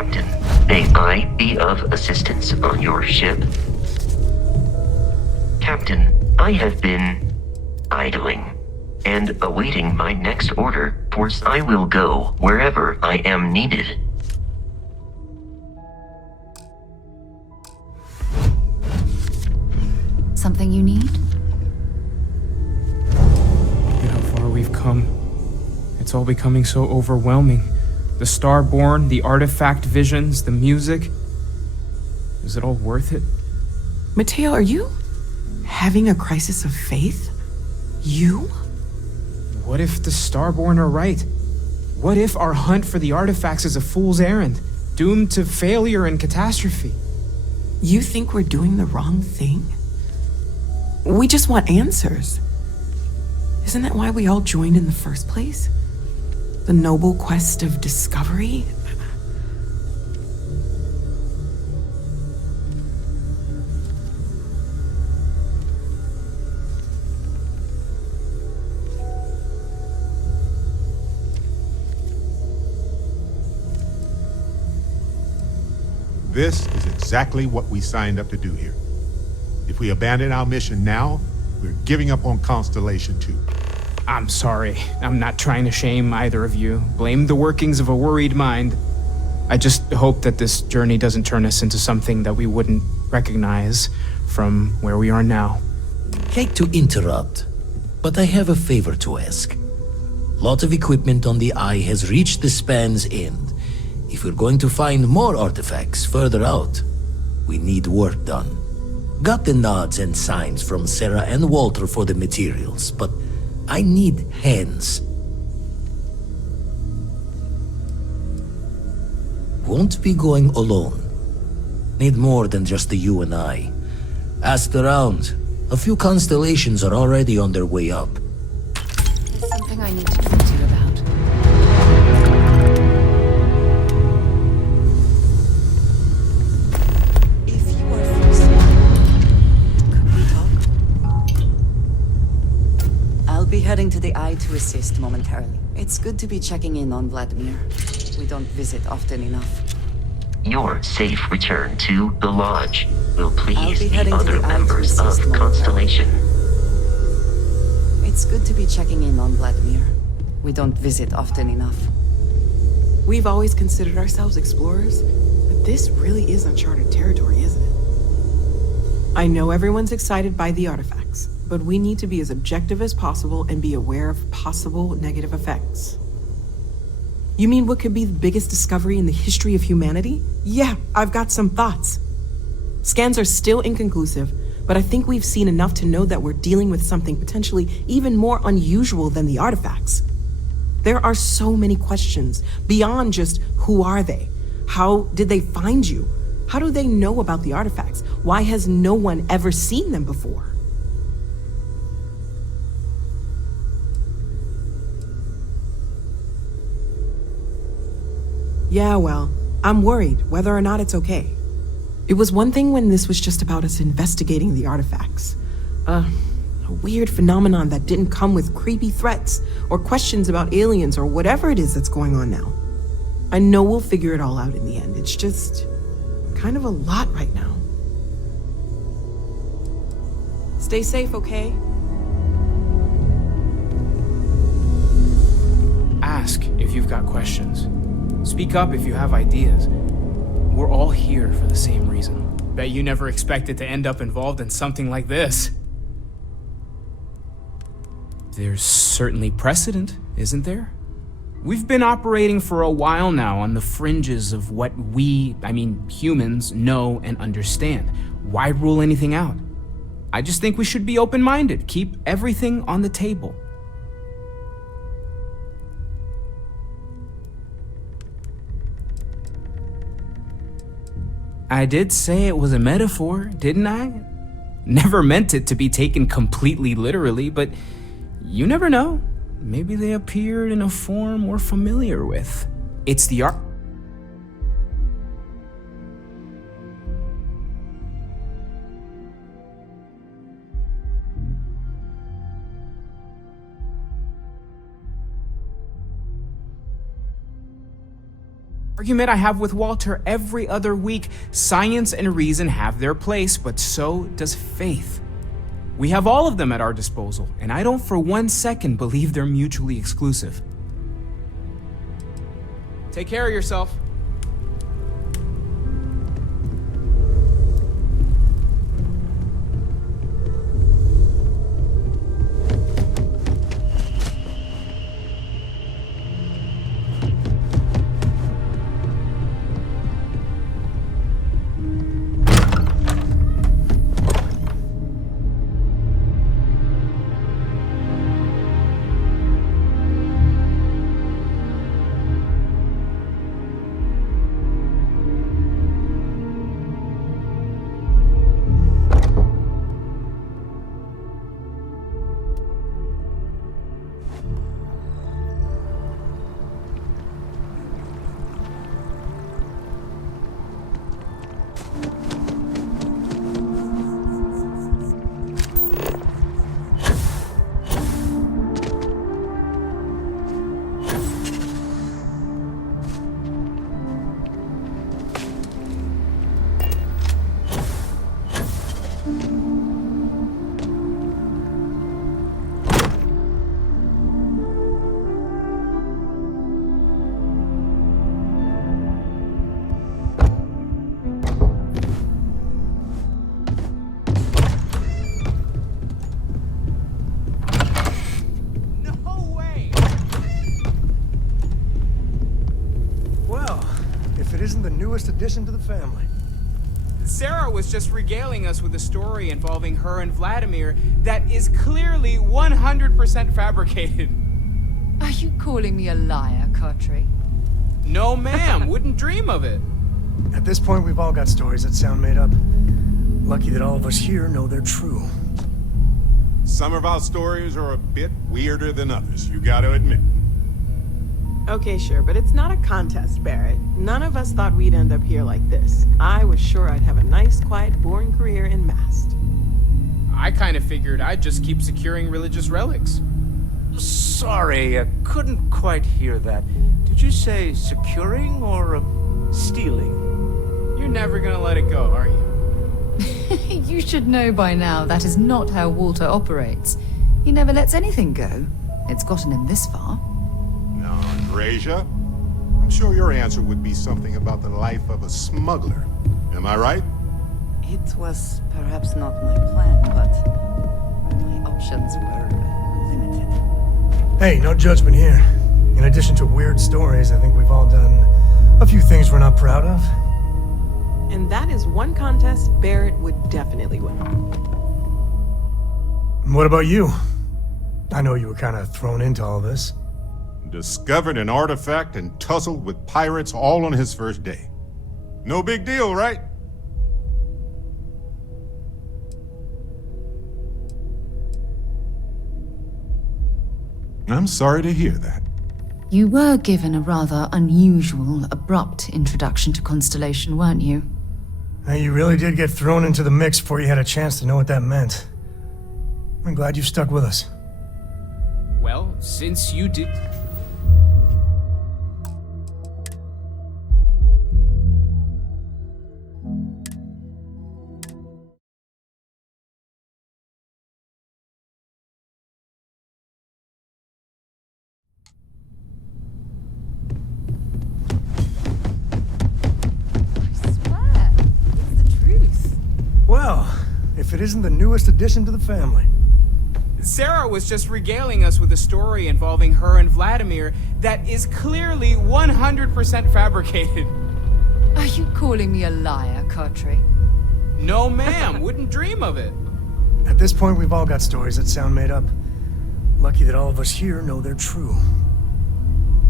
Captain, may I be of assistance on your ship? Captain, I have been idling and awaiting my next order, for I will go wherever I am needed. Something you need? Look at how far we've come. It's all becoming so overwhelming. The Starborn, the artifact visions, the music. Is it all worth it? Mateo, are you having a crisis of faith? You? What if the Starborn are right? What if our hunt for the artifacts is a fool's errand, doomed to failure and catastrophe? You think we're doing the wrong thing? We just want answers. Isn't that why we all joined in the first place? The noble quest of discovery? This is exactly what we signed up to do here. If we abandon our mission now, we're giving up on Constellation 2. I'm sorry. I'm not trying to shame either of you. Blame the workings of a worried mind. I just hope that this journey doesn't turn us into something that we wouldn't recognize from where we are now. Hate to interrupt, but I have a favor to ask. Lot of equipment on the Eye has reached the span's end. If we're going to find more artifacts further out, we need work done. Got the nods and signs from Sarah and Walter for the materials, but I need hands. Won't be going alone. Need more than just the you and I. Asked around. A few constellations are already on their way up. There's something I need to talk to you about. If you are free, could we talk? I'll be heading to the Eye to assist momentarily. It's good to be checking in on Vladimir. We don't visit often enough. Your safe return to the Lodge will please be the heading to other the Eye to members of assist Constellation. It's good to be checking in on Vladimir. We don't visit often enough. We've always considered ourselves explorers, but this really is uncharted territory, isn't it? I know everyone's excited by the artifacts, but we need to be as objective as possible and be aware of possible negative effects. You mean what could be the biggest discovery in the history of humanity? Yeah, I've got some thoughts. Scans are still inconclusive, but I think we've seen enough to know that we're dealing with something potentially even more unusual than the artifacts. There are so many questions beyond just who are they? How did they find you? How do they know about the artifacts? Why has no one ever seen them before? Yeah, well, I'm worried whether or not it's okay. It was one thing when this was just about us investigating the artifacts. A weird phenomenon that didn't come with creepy threats or questions about aliens or whatever it is that's going on now. I know we'll figure it all out in the end. It's just kind of a lot right now. Stay safe, okay? Ask if you've got questions. Speak up if you have ideas. We're all here for the same reason. Bet you never expected to end up involved in something like this. There's certainly precedent, isn't there? We've been operating for a while now on the fringes of what humans, know and understand. Why rule anything out? I just think we should be open-minded, keep everything on the table. I did say it was a metaphor, didn't I? Never meant it to be taken completely literally, but you never know. Maybe they appeared in a form we're familiar with. It's the art. Argument I have with Walter every other week. Science and reason have their place, but so does faith. We have all of them at our disposal, and I don't for 1 second believe they're mutually exclusive. Take care of yourself. Addition to the family. Sarah was just regaling us with a story involving her and Vladimir that is clearly 100% fabricated. Are you calling me a liar, Cartry? No, ma'am. Wouldn't dream of it. At this point, we've all got stories that sound made up. Lucky that all of us here know they're true. Some of our stories are a bit weirder than others, you gotta admit. Okay, sure, but it's not a contest, Barrett. None of us thought we'd end up here like this. I was sure I'd have a nice, quiet, boring career in Mast. I kind of figured I'd just keep securing religious relics. Sorry, I couldn't quite hear that. Did you say securing or stealing? You're never gonna let it go, are you? You should know by now that is not how Walter operates. He never lets anything go. It's gotten him this far. Andresia, I'm sure your answer would be something about the life of a smuggler. Am I right? It was perhaps not my plan, but my options were limited. Hey, no judgment here. In addition to weird stories, I think we've all done a few things we're not proud of. And that is one contest Barrett would definitely win. What about you? I know you were kind of thrown into all this. Discovered an artifact and tussled with pirates all on his first day. No big deal, right? I'm sorry to hear that. You were given a rather unusual, abrupt introduction to Constellation, weren't you? Hey, you really did get thrown into the mix before you had a chance to know what that meant. I'm glad you stuck with us. Well, since you did... If it isn't the newest addition to the family. Sarah was just regaling us with a story involving her and Vladimir that is clearly 100% fabricated. Are you calling me a liar, Cartry? No, ma'am. Wouldn't dream of it. At this point, we've all got stories that sound made up. Lucky that all of us here know they're true.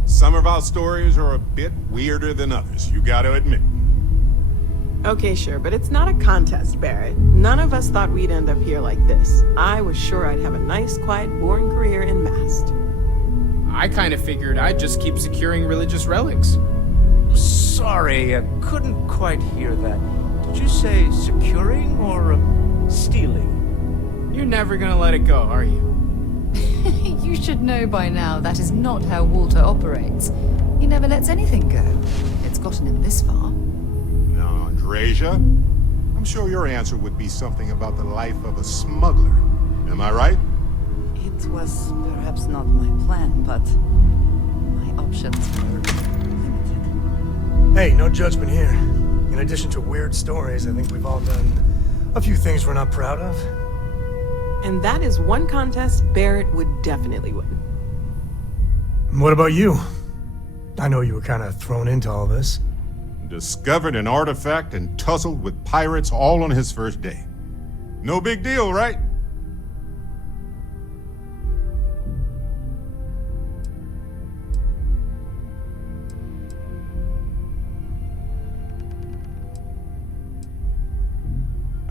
Some of our stories are a bit weirder than others, you gotta admit. Okay, sure, but it's not a contest, Barrett. None of us thought we'd end up here like this. I was sure I'd have a nice, quiet, boring career in Mast. I kind of figured I'd just keep securing religious relics. Sorry, I couldn't quite hear that. Did you say securing or stealing? You're never gonna let it go, are you? You should know by now that is not how Walter operates. He never lets anything go. It's gotten him this far. Now, Andreja, I'm sure your answer would be something about the life of a smuggler. Am I right? It was perhaps not my plan, but my options were limited. Hey, no judgment here. In addition to weird stories, I think we've all done a few things we're not proud of. And that is one contest Barrett would definitely win. What about you? I know you were kind of thrown into all this. Discovered an artifact and tussled with pirates all on his first day. No big deal, right?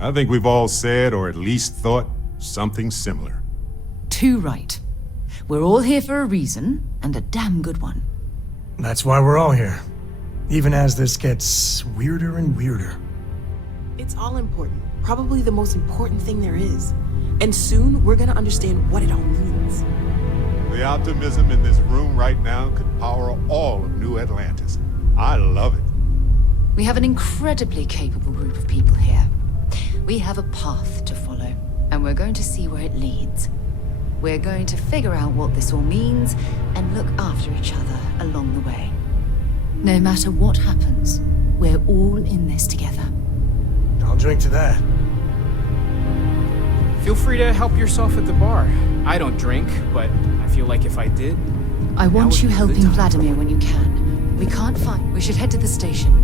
I think we've all said, or at least thought, something similar. Too right. We're all here for a reason, and a damn good one. That's why we're all here. Even as this gets weirder and weirder. It's all important. Probably the most important thing there is. And soon, we're gonna understand what it all means. The optimism in this room right now could power all of New Atlantis. I love it. We have an incredibly capable group of people here. We have a path to follow, and we're going to see where it leads. We're going to figure out what this all means, and look after each other along the way. No matter what happens, we're all in this together. I'll drink to that. Feel free to help yourself at the bar. I don't drink, but I feel like if I did... I want would you be a good helping time. Vladimir when you can. We can't find... We should head to the station.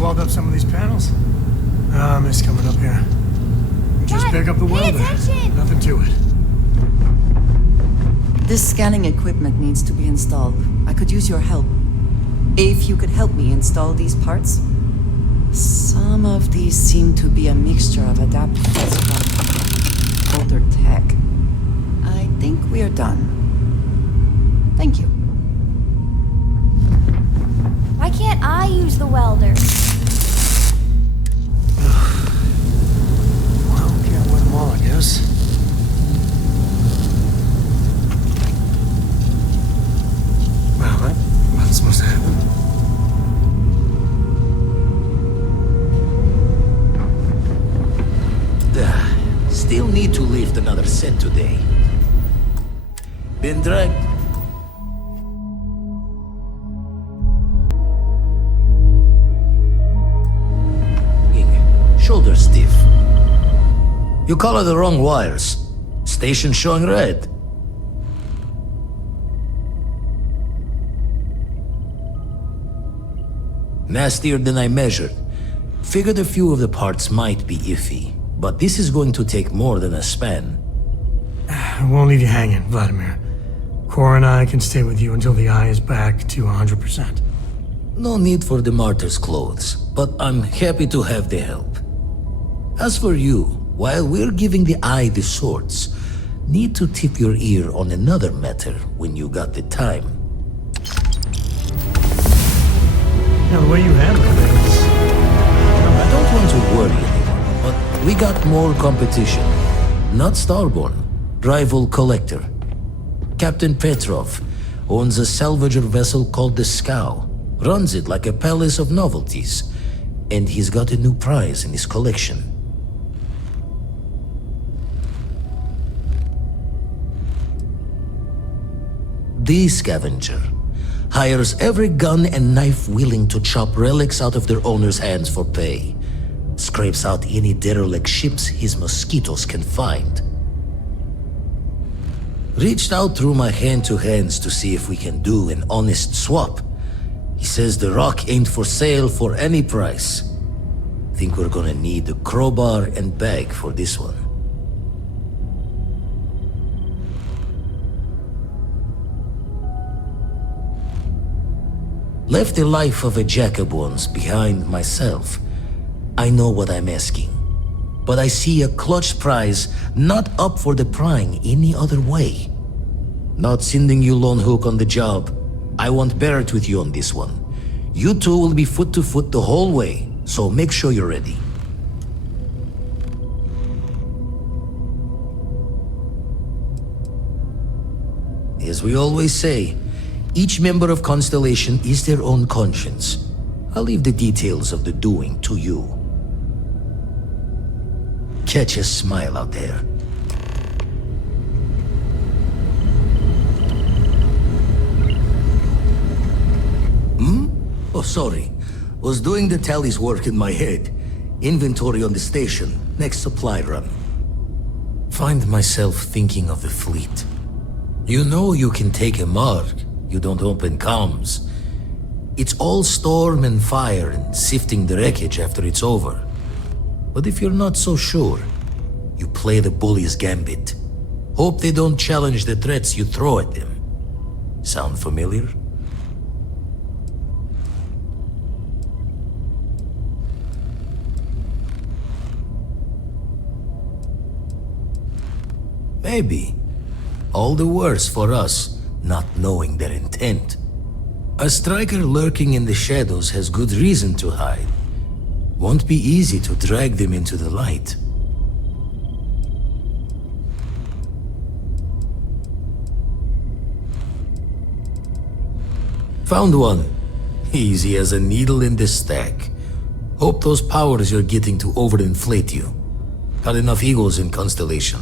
weld up some of these panels? Ah, I miss coming up here. Just pick up the welder. Nothing to it. This scanning equipment needs to be installed. I could use your help. If you could help me install these parts. Some of these seem to be a mixture of adapters from older tech. I think we're done. Thank you. Why can't I use the welder? Well, can't win them all, I guess. Wow, that wasn't supposed to happen. Still need to lift another set today. Been dragged. Shoulder stiff. You color the wrong wires. Station showing red. Nastier than I measured. Figured a few of the parts might be iffy, but this is going to take more than a span. I won't leave you hanging, Vladimir. Cora and I can stay with you until the eye is back to 100%. No need for the martyr's clothes, but I'm happy to have the help. As for you, while we're giving the eye the swords, need to tip your ear on another matter when you got the time. Now, the way you handle things... I don't want to worry anymore, but we got more competition. Not Starborn, rival collector. Captain Petrov owns a salvager vessel called the Scow, runs it like a palace of novelties, and he's got a new prize in his collection. The Scavenger hires every gun and knife willing to chop relics out of their owner's hands for pay. Scrapes out any derelict ships his mosquitoes can find. Reached out through my hand-to-hands to see if we can do an honest swap. He says the rock ain't for sale for any price. Think we're gonna need a crowbar and bag for this one. Left the life of a jacob once behind myself. I know what I'm asking. But I see a clutch prize not up for the prying any other way. Not sending you lone hook on the job. I won't bear it with you on this one. You two will be foot to foot the whole way, so make sure you're ready. As we always say, each member of Constellation is their own conscience. I'll leave the details of the doing to you. Catch a smile out there. Oh, sorry. Was doing the tally's work in my head. Inventory on the station, next supply run. Find myself thinking of the fleet. You know you can take a mark. You don't open comms. It's all storm and fire and sifting the wreckage after it's over. But if you're not so sure, you play the bully's gambit. Hope they don't challenge the threats you throw at them. Sound familiar? Maybe. All the worse for us, not knowing their intent. A striker lurking in the shadows has good reason to hide. Won't be easy to drag them into the light. Found one. Easy as a needle in the stack. Hope those powers you're getting to overinflate you. Got enough egos in Constellation.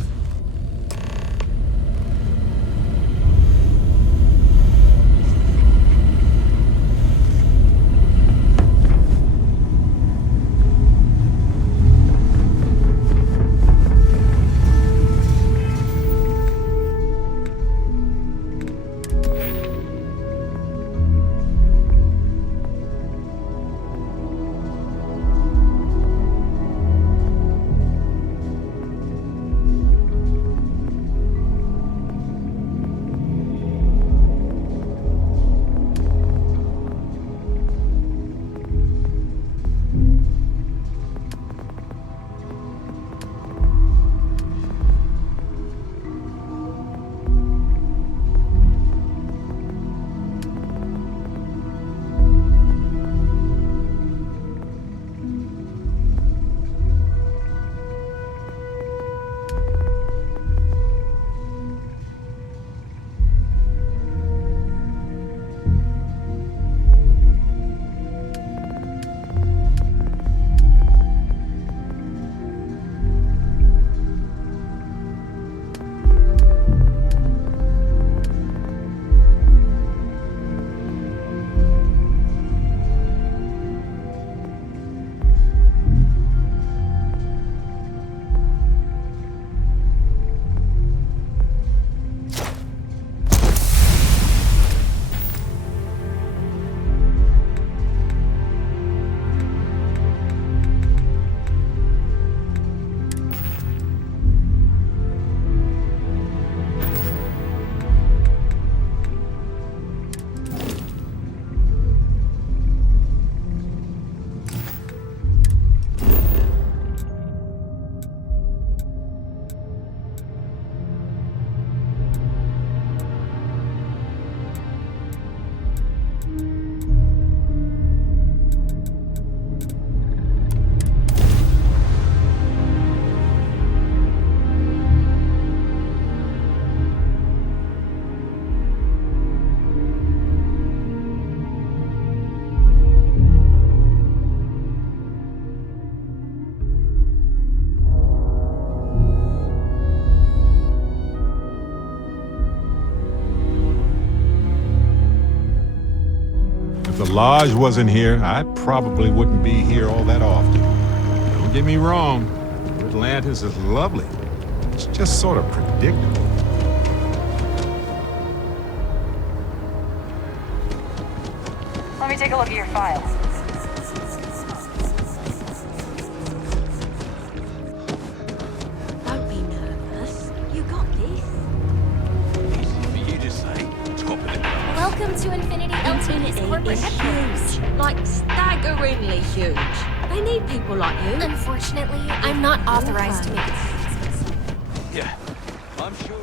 If the Lodge wasn't here, I probably wouldn't be here all that often. Don't get me wrong, Atlantis is lovely. It's just sort of predictable. Let me take a look at your files. Don't be nervous. You got this. Easy for you to say. Top of the class. Welcome to Infinity L2's corporate Is headquarters. huge. Like staggeringly huge. They need people like you. Unfortunately, I'm not authorized to make it. Yeah, I'm sure.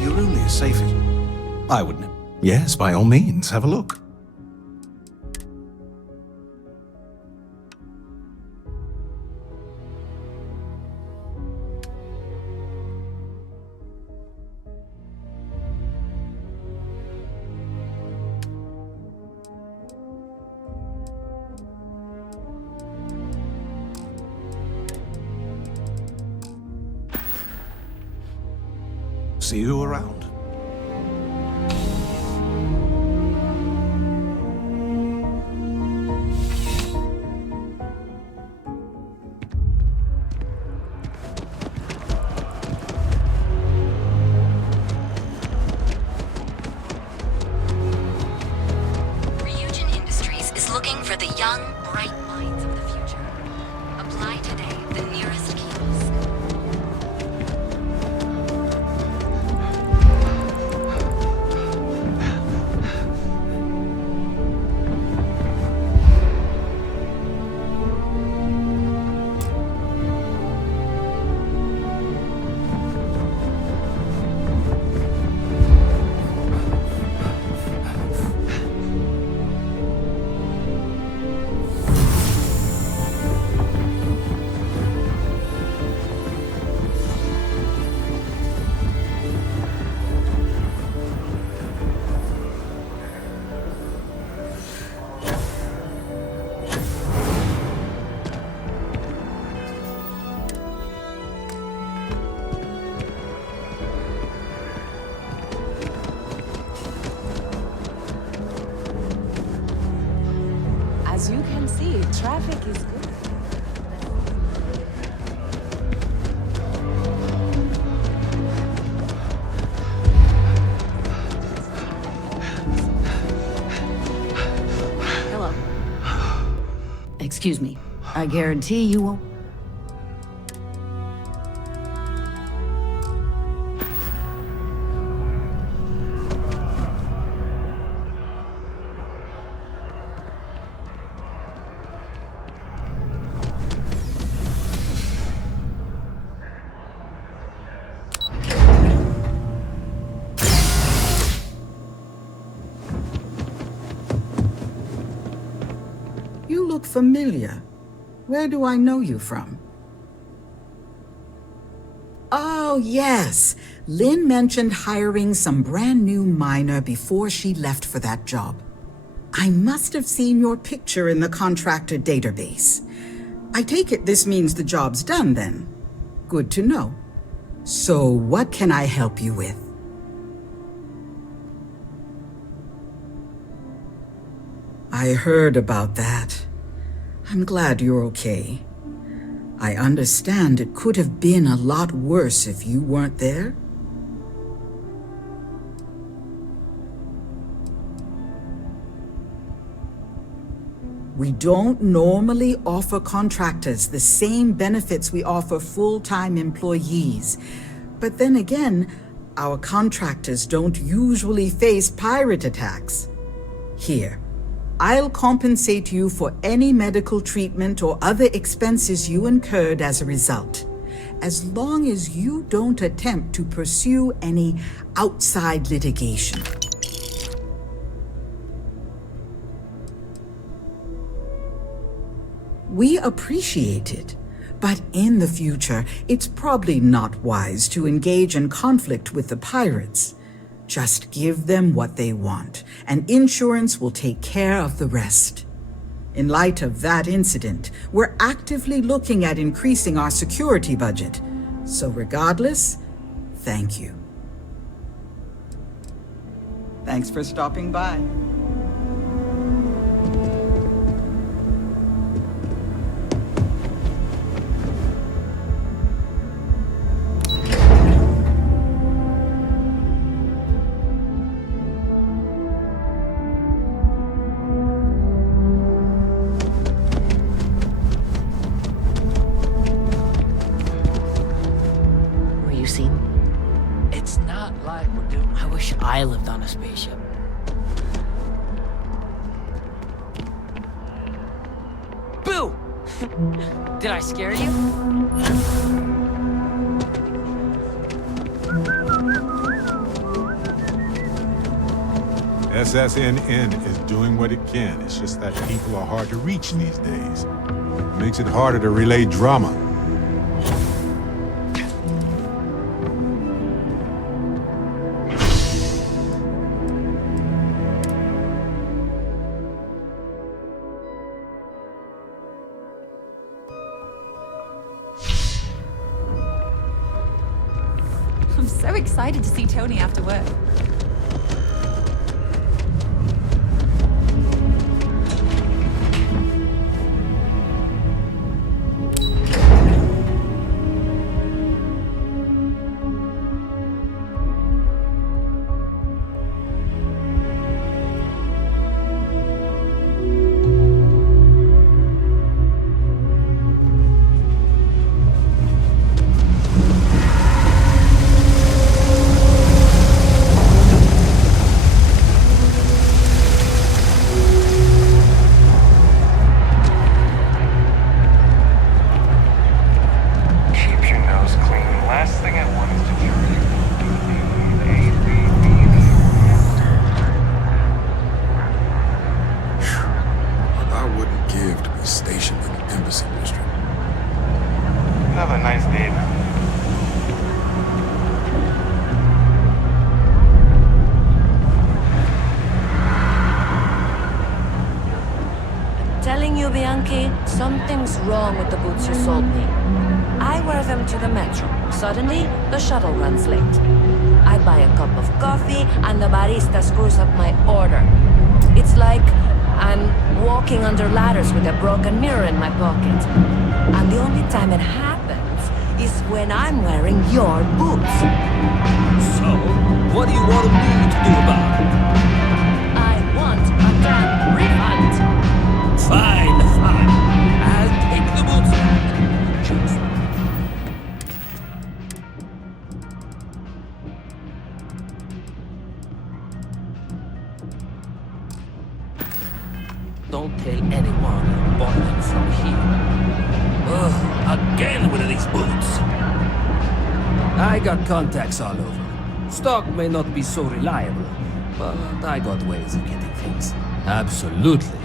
Your room is safe. I wouldn't. Yes, by all means, have a look. See you around. Ryujin Industries is looking for the young, bright minds of the future. Apply today, the nearest kiosk. As you can see, traffic is good. Hello. Excuse me. I guarantee you won't. You look familiar. Where do I know you from? Oh, yes. Lynn mentioned hiring some brand new miner before she left for that job. I must have seen your picture in the contractor database. I take it this means the job's done then. Good to know. So what can I help you with? I heard about that. I'm glad you're okay. I understand it could have been a lot worse if you weren't there. We don't normally offer contractors the same benefits we offer full-time employees. But then again, our contractors don't usually face pirate attacks. Here, I'll compensate you for any medical treatment or other expenses you incurred as a result, as long as you don't attempt to pursue any outside litigation. We appreciate it, but in the future, it's probably not wise to engage in conflict with the pirates. Just give them what they want, and insurance will take care of the rest. In light of that incident, we're actively looking at increasing our security budget. So regardless, thank you. Thanks for stopping by. I lived on a spaceship. Boo! Did I scare you? SSNN is doing what it can. It's just that people are hard to reach these days. It makes it harder to relay drama. I'm so excited to see Tony after work. Something's wrong with the boots you sold me. I wear them to the metro. Suddenly, the shuttle runs late. I buy a cup of coffee, and the barista screws up my order. It's like I'm walking under ladders with a broken mirror in my pocket. And the only time it happens is when I'm wearing your boots. So, what do you want me to do about it? I want a damn refund. Fine, fine. I'll take the boots back. Just... Don't tell anyone you bought them from here. Ugh, again with these boots. I got contacts all over. Stock may not be so reliable, but I got ways of getting things. Absolutely.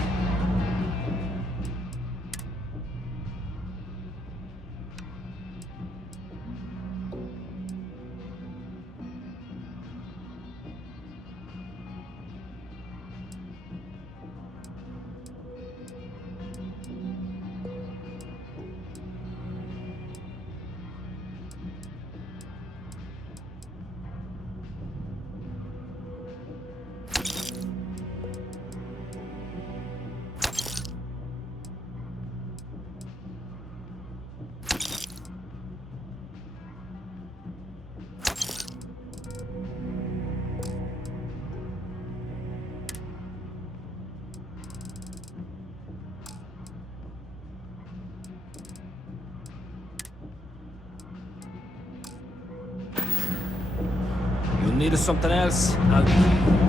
You need something else? I'll give you.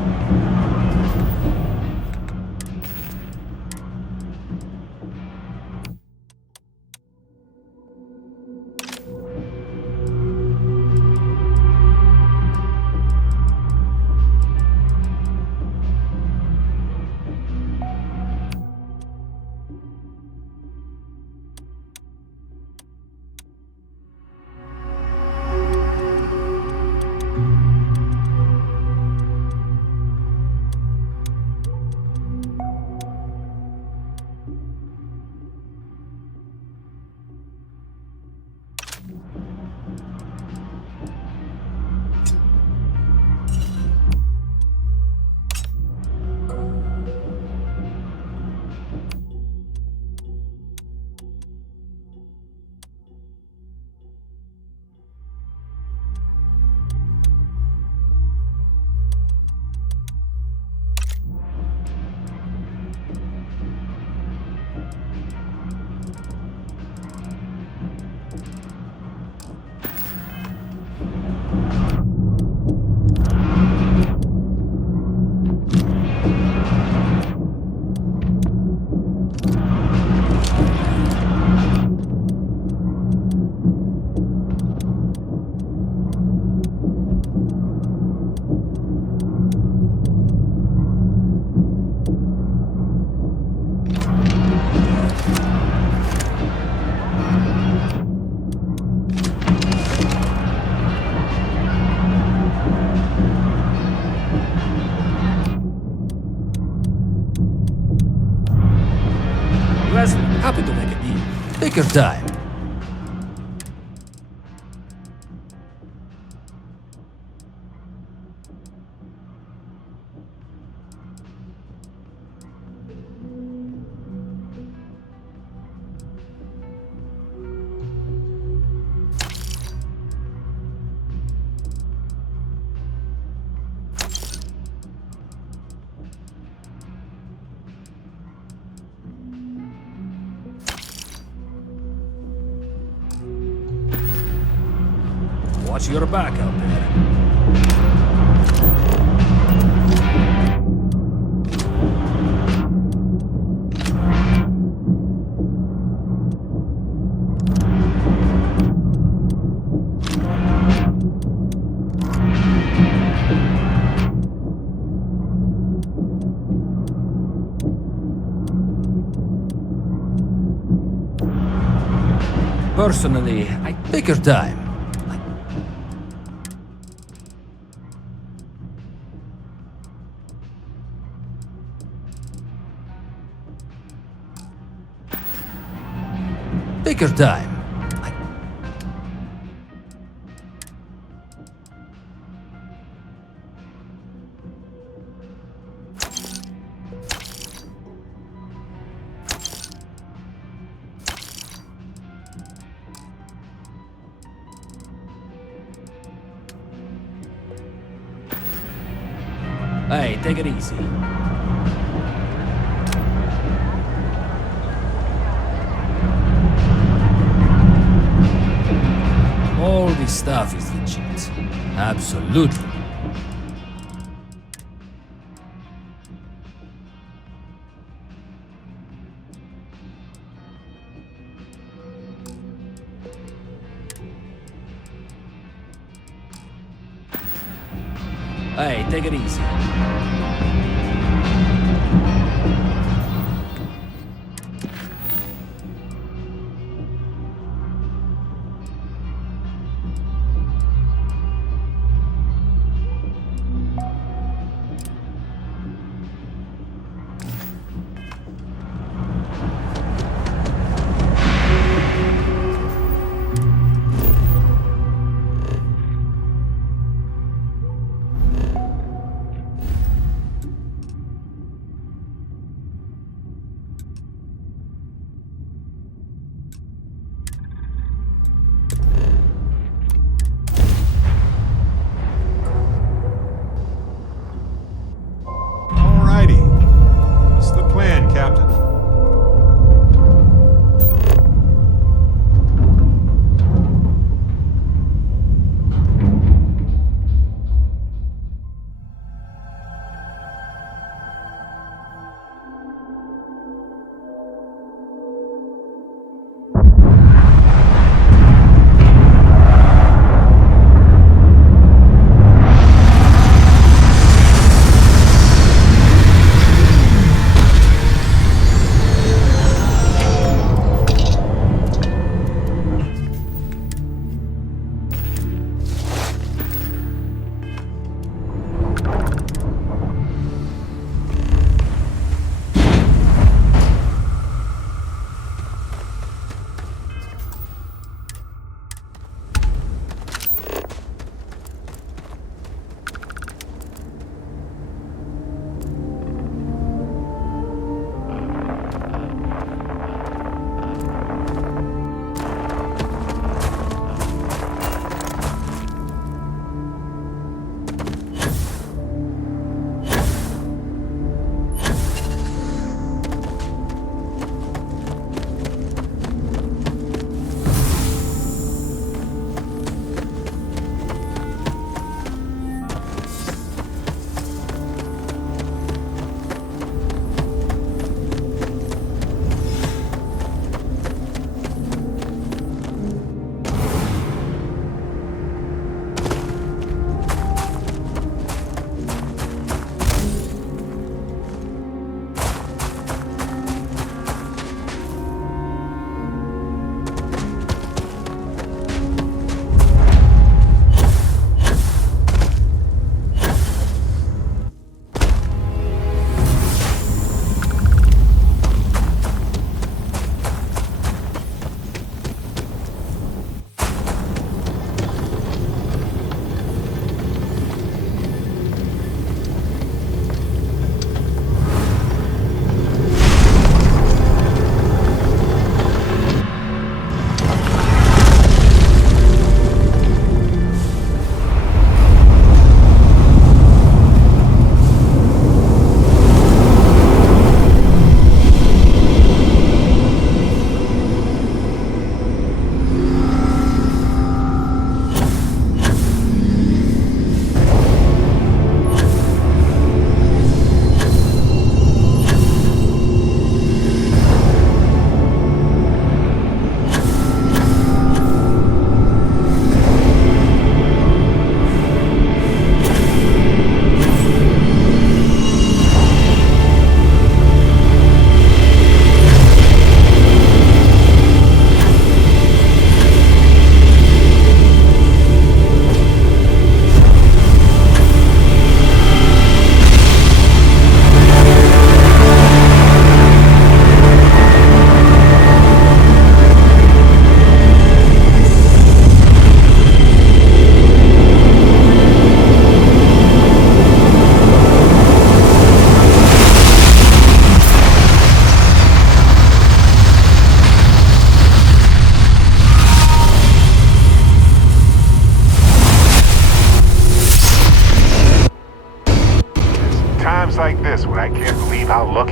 Leslie, happy to make a deal. Take your time. Watch your back out there. Personally, I take your time. Take your time. Hey, take it easy. All this stuff is legit. Absolutely. Hey, take it easy.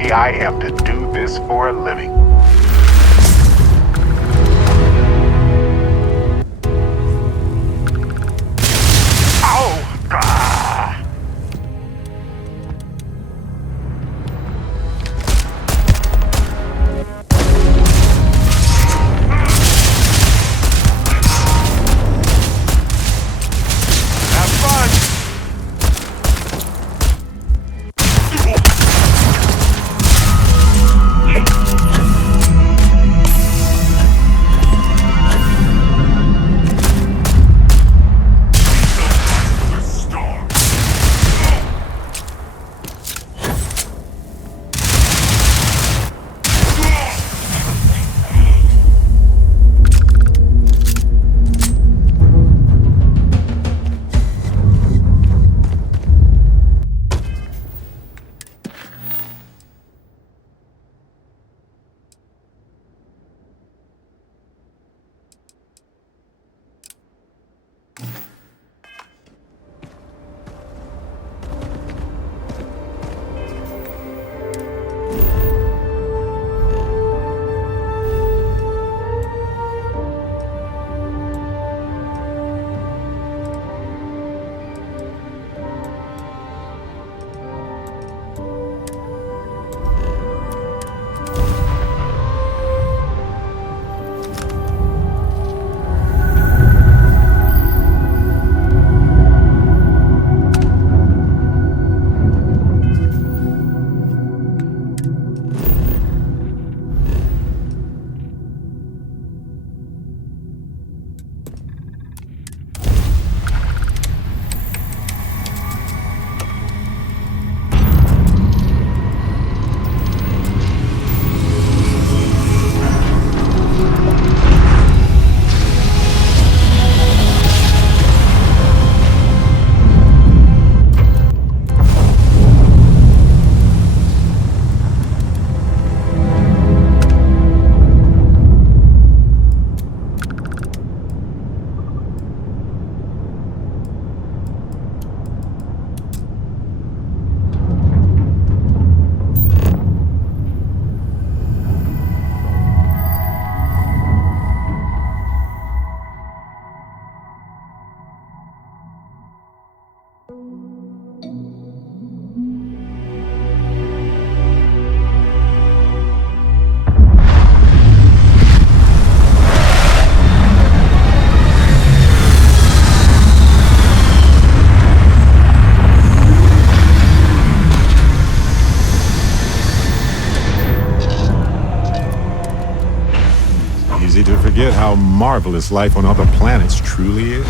lucky I am to do this for a living. Easy to forget how marvelous life on other planets truly is.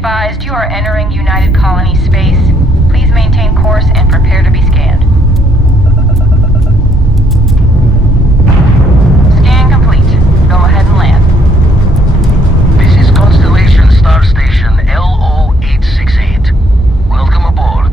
advised, you are entering United Colony space. Please maintain course and prepare to be scanned. Scan complete. Go ahead and land. This is Constellation Star Station LO868. Welcome aboard.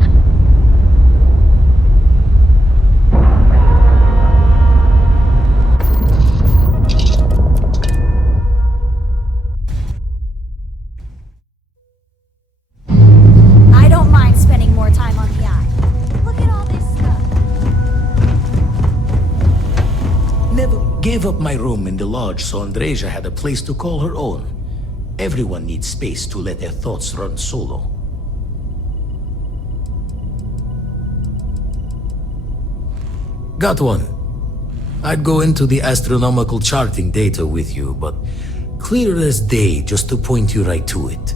I don't mind spending more time on the eye. Look at all this stuff. Never gave up my room in the lodge so Andreja had a place to call her own. Everyone needs space to let their thoughts run solo. Got one. I'd go into the astronomical charting data with you, but clear as day just to point you right to it.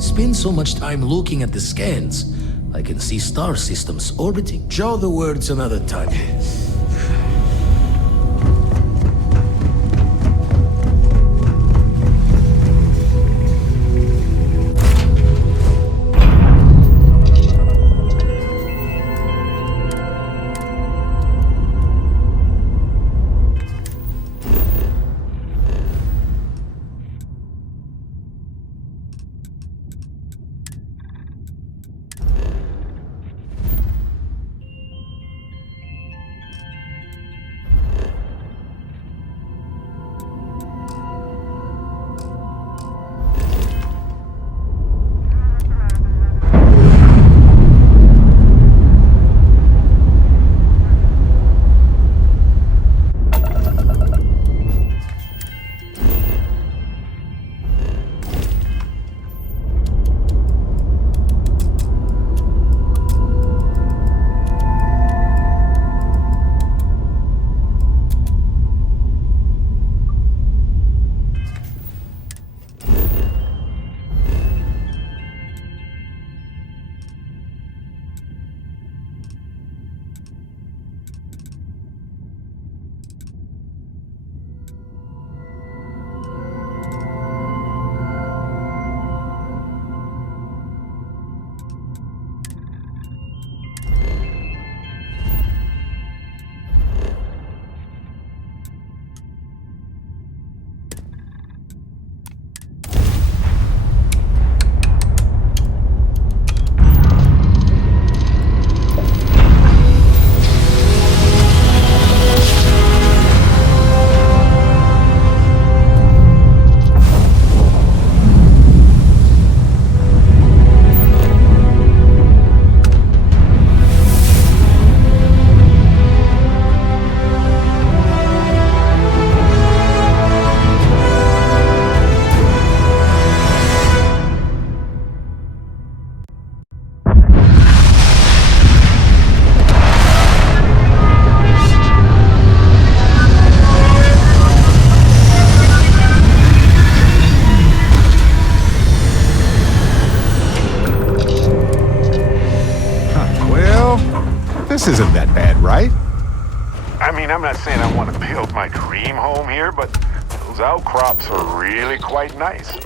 Spend so much time looking at the scans, I can see star systems orbiting. Jaw the words another time. This isn't that bad, right? I mean, I'm not saying I want to build my dream home here, but those outcrops are really quite nice.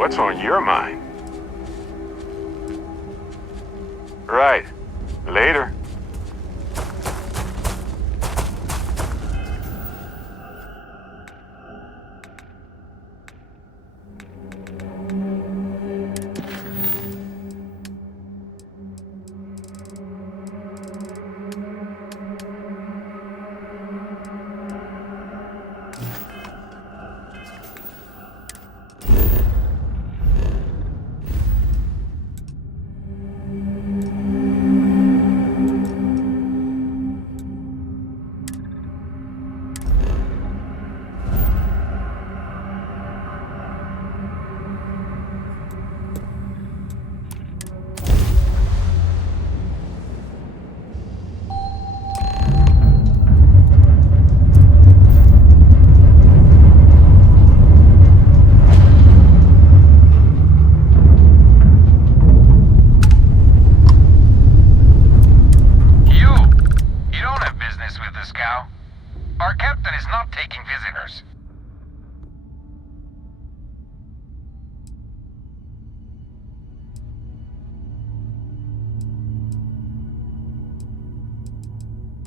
What's on your mind? Right. Later.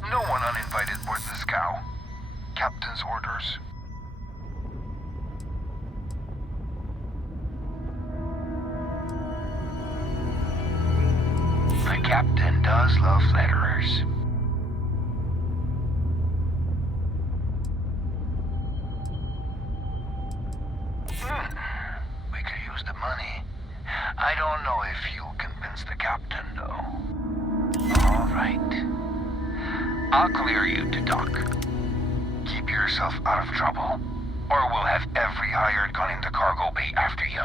No one uninvited board the scow. Captain's orders. The captain does love flatterers. We could use the money. I don't know if you'll convince the captain, though. All right. I'll clear you to dock. Keep yourself out of trouble, or we'll have every hired gun in the cargo bay after you.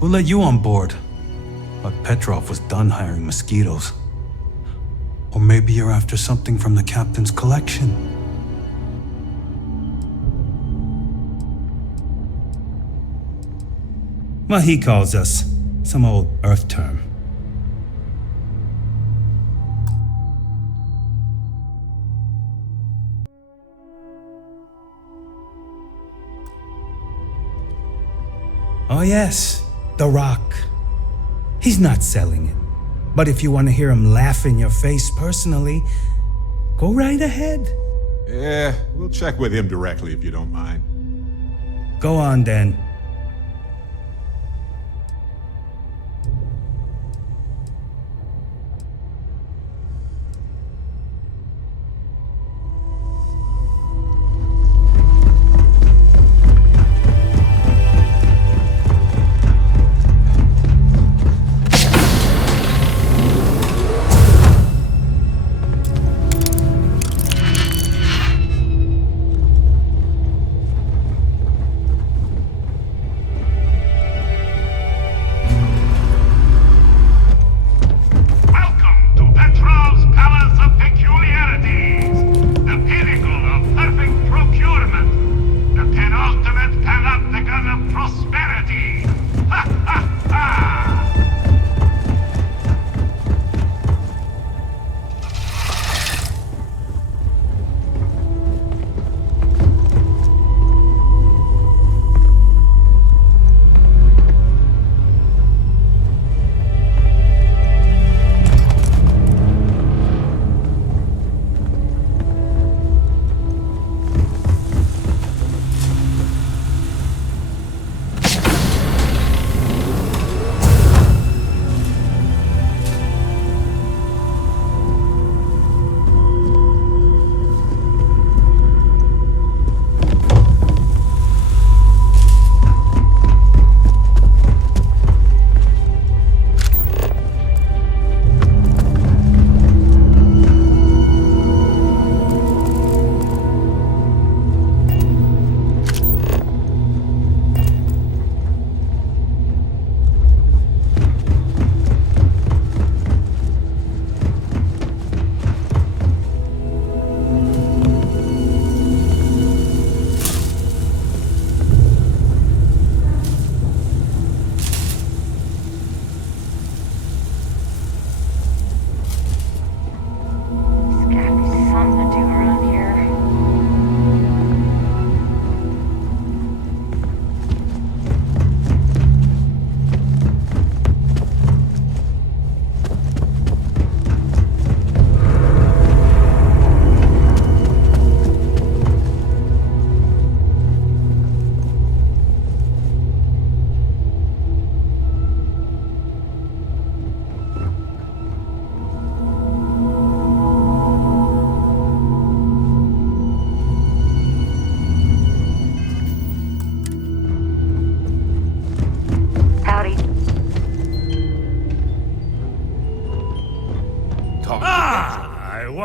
We'll let you on board. But Petrov was done hiring mosquitoes. Or maybe you're after something from the captain's collection. Well, he calls us some old Earth term. Oh yes, The Rock. He's not selling it. But if you want to hear him laugh in your face personally, go right ahead. Yeah, we'll check with him directly if you don't mind. Go on then.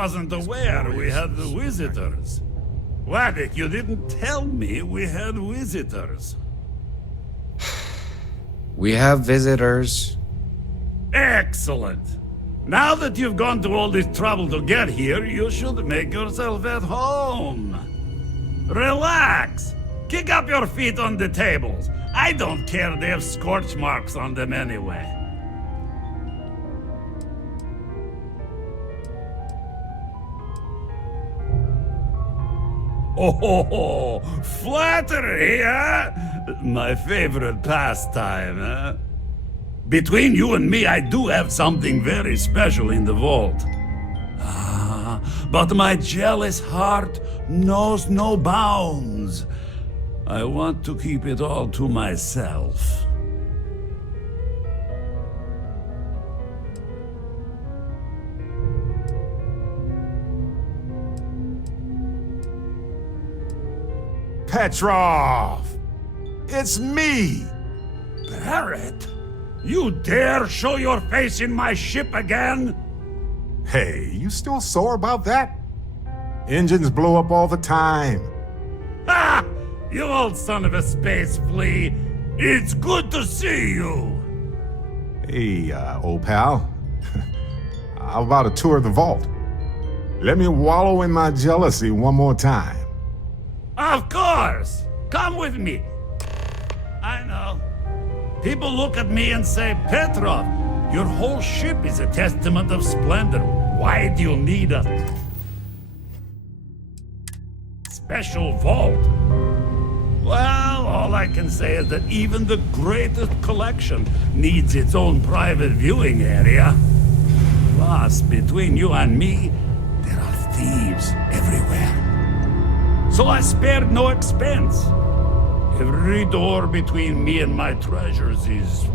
wasn't aware we had visitors. Waddick, you didn't tell me we had visitors. We have visitors. Excellent. Now that you've gone to all this trouble to get here, you should make yourself at home. Relax. Kick up your feet on the tables. I don't care, they have scorch marks on them anyway. Oh, flattery, huh? My favorite pastime, huh? Between you and me, I do have something very special in the vault. But my jealous heart knows no bounds. I want to keep it all to myself. Petrov! It's me! Barrett? You dare show your face in my ship again? Hey, you still sore about that? Engines blow up all the time. Ha! You old son of a space flea! It's good to see you! Hey, old pal. How about a tour of the vault? Let me wallow in my jealousy one more time. Of course! Come with me! I know. People look at me and say, Petrov, your whole ship is a testament of splendor. Why do you need a special vault? Well, all I can say is that even the greatest collection needs its own private viewing area. Plus, between you and me, there are thieves everywhere. So I spared no expense. Every door between me and my treasures is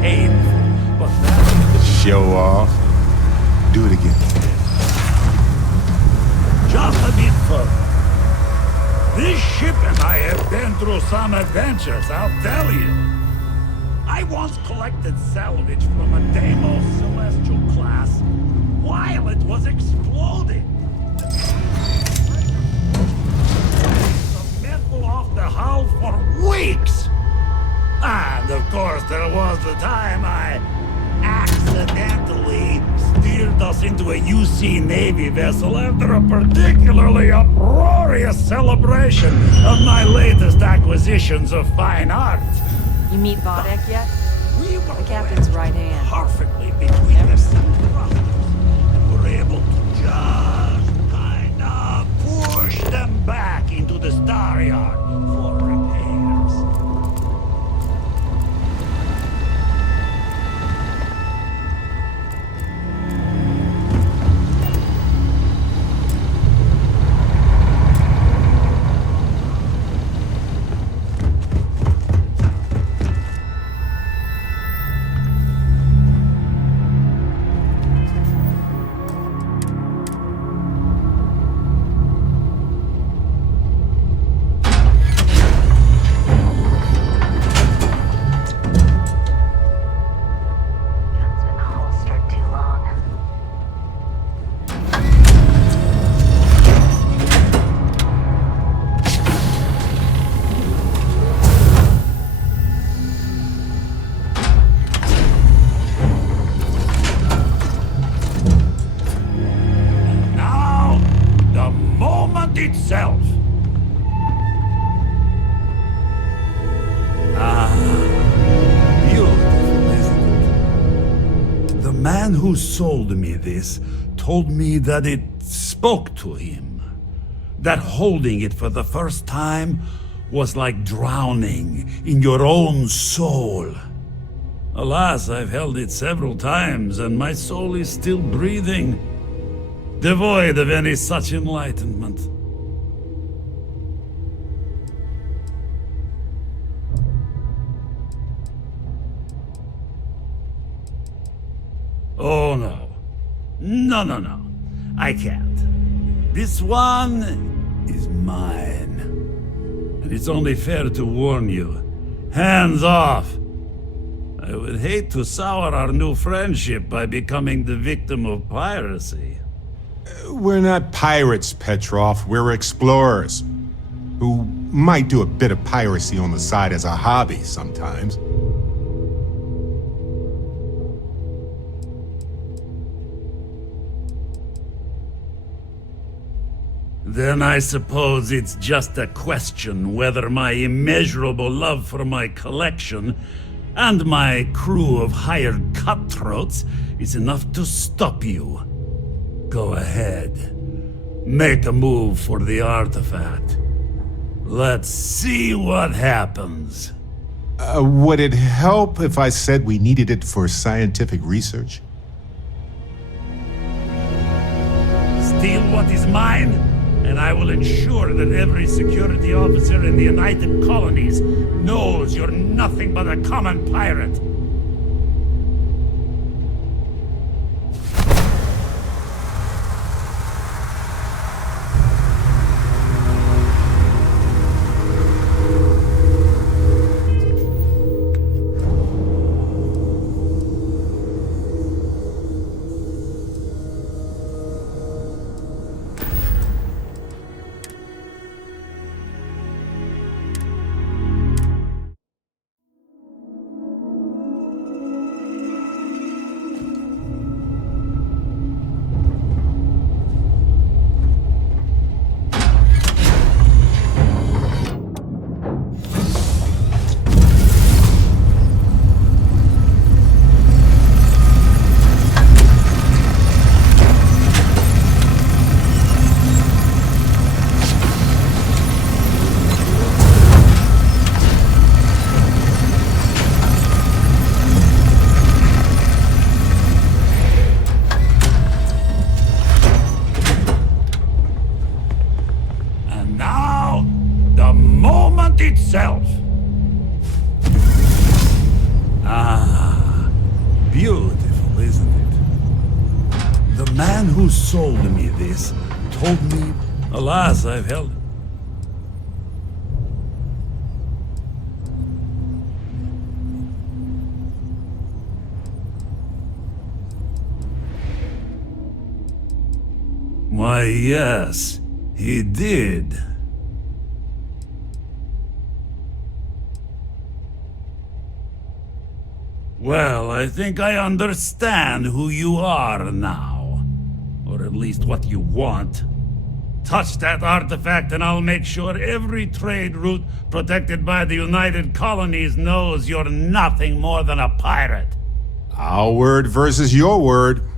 painful, but that... Show off. Do it again. Just a bit further. This ship and I have been through some adventures, I'll tell you. I once collected salvage from a Deimos Celestial class while it was exploding. The metal off the hull for weeks. And of course there was the time I accidentally steered us into a UC Navy vessel after a particularly uproarious celebration of my latest acquisitions of fine art. You meet Vodek yet? We were the captain's right hand. Perfectly between the two brothers. And were able to just kind of push them back into the star yard for repairs. Itself. Beautiful, isn't it? The man who sold me this told me that it spoke to him. That holding it for the first time was like drowning in your own soul. Alas, I've held it several times, and my soul is still breathing, devoid of any such enlightenment. Oh, no. No. I can't. This one is mine. And it's only fair to warn you, Hands off! I would hate to sour our new friendship by becoming the victim of piracy. We're not pirates, Petrov. We're explorers. Who might do a bit of piracy on the side as a hobby sometimes. Then I suppose it's just a question whether my immeasurable love for my collection and my crew of hired cutthroats is enough to stop you. Go ahead. Make a move for the artifact. Let's see what happens. Would it help if I said we needed it for scientific research? Steal what is mine, and I will ensure that every security officer in the United Colonies knows you're nothing but a common pirate. Itself. Ah, beautiful, isn't it? The man who sold me this told me, alas, I've held it. Why, yes, he did. Well, I think I understand who you are now. Or at least what you want. Touch that artifact and I'll make sure every trade route protected by the United Colonies knows you're nothing more than a pirate. Our word versus your word.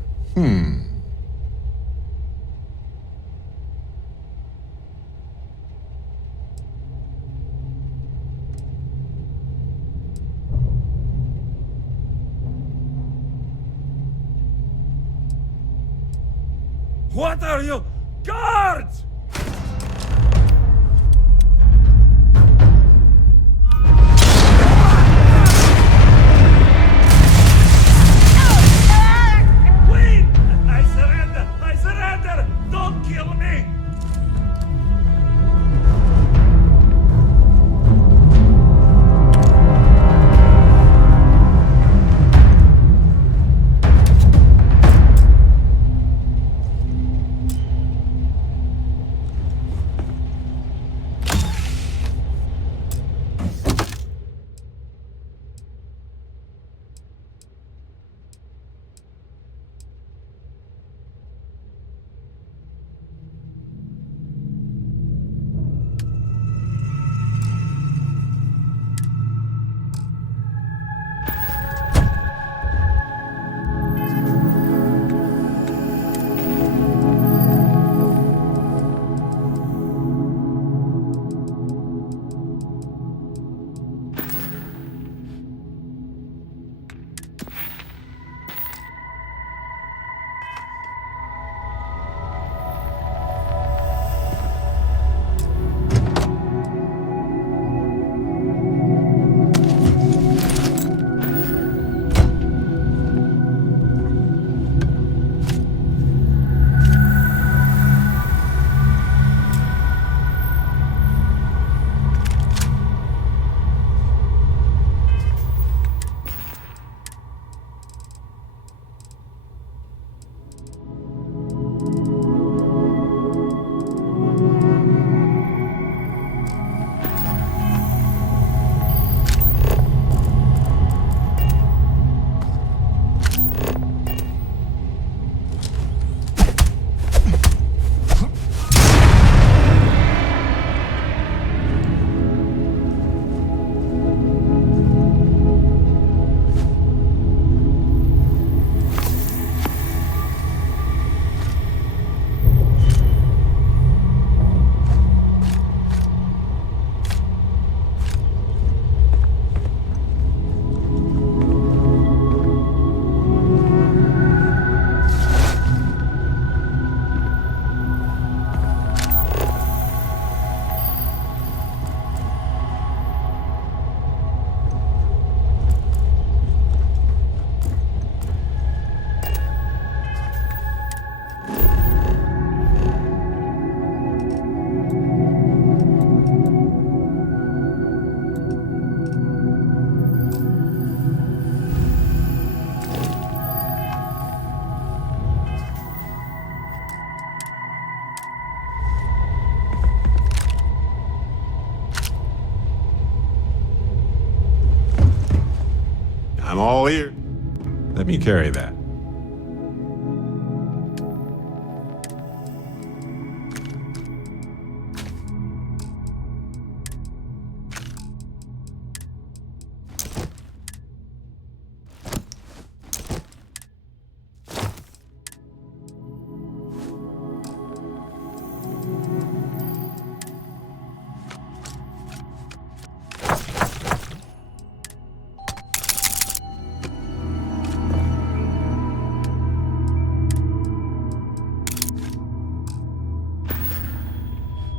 What are you? Guards! Wait! I surrender! I surrender! Don't kill me! I'm all ear. Let me carry that.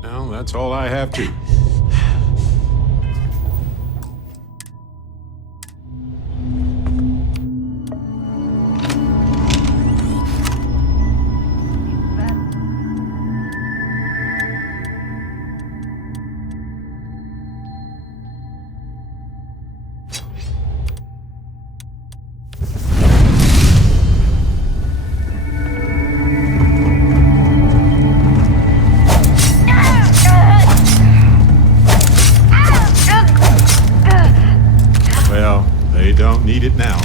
Well, that's all I have to. Well, they don't need it now.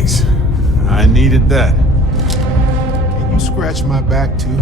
Thanks. I needed that. Can you scratch my back too?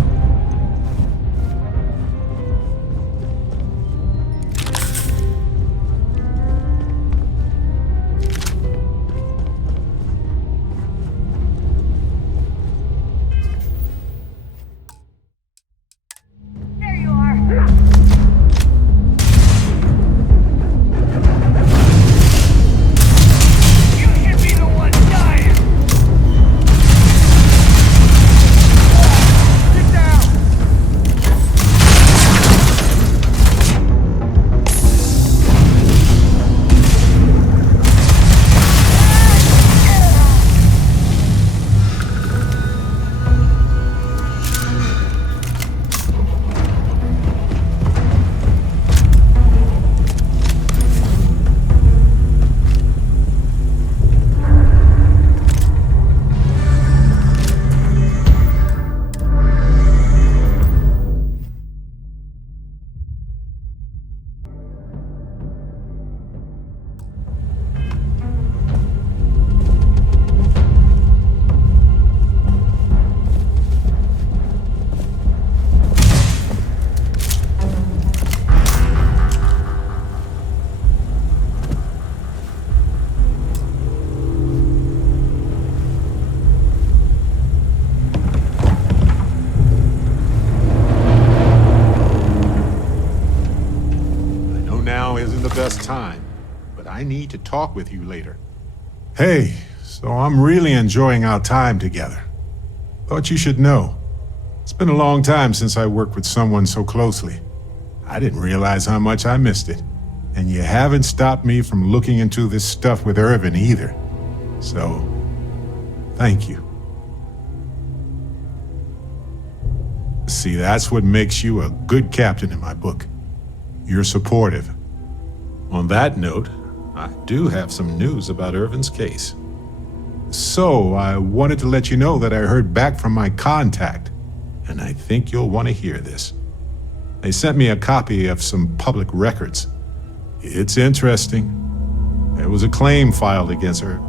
Time, but I need to talk with you later. Hey, so I'm really enjoying our time together. Thought you should know. It's been a long time since I worked with someone so closely. I didn't realize how much I missed it. And you haven't stopped me from looking into this stuff with Irvin either. So, thank you. See, that's what makes you a good captain in my book. You're supportive. On that note, I do have some news about Irvin's case. So, I wanted to let you know that I heard back from my contact, and I think you'll want to hear this. They sent me a copy of some public records. It's interesting. There was a claim filed against her.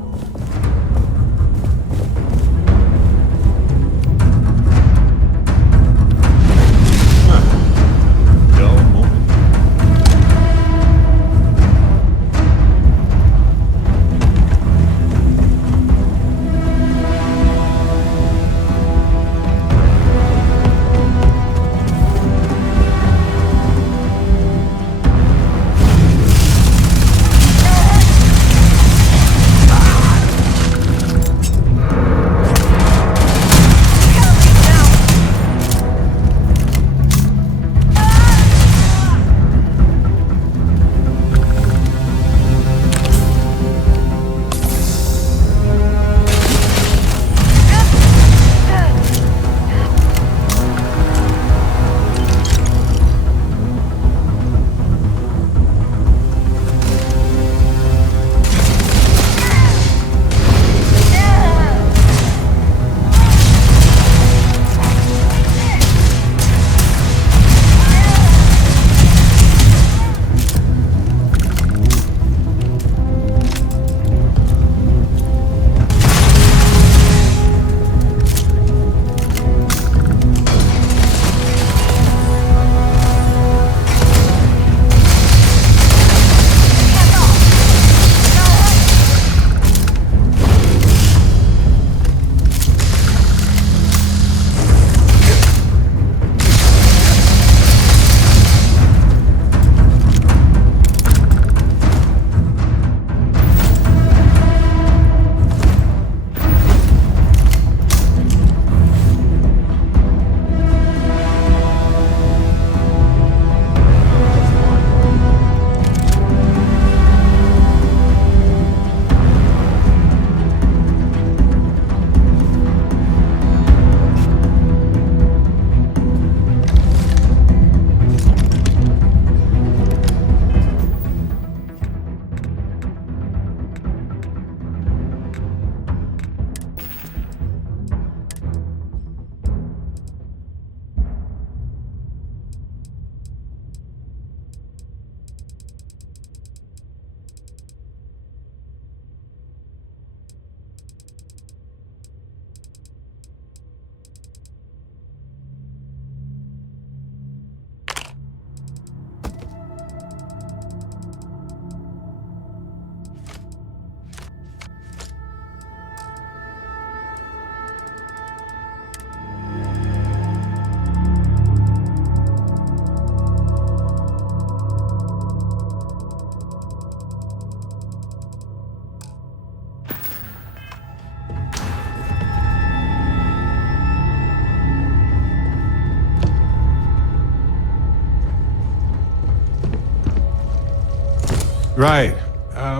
Right.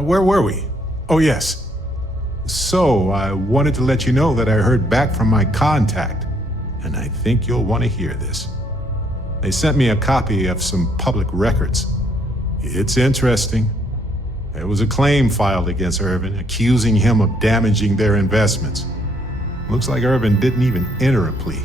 Where were we? Oh, yes. So, I wanted to let you know that I heard back from my contact, and I think you'll want to hear this. They sent me a copy of some public records. It's interesting. There was a claim filed against Irvin, accusing him of damaging their investments. Looks like Irvin didn't even enter a plea.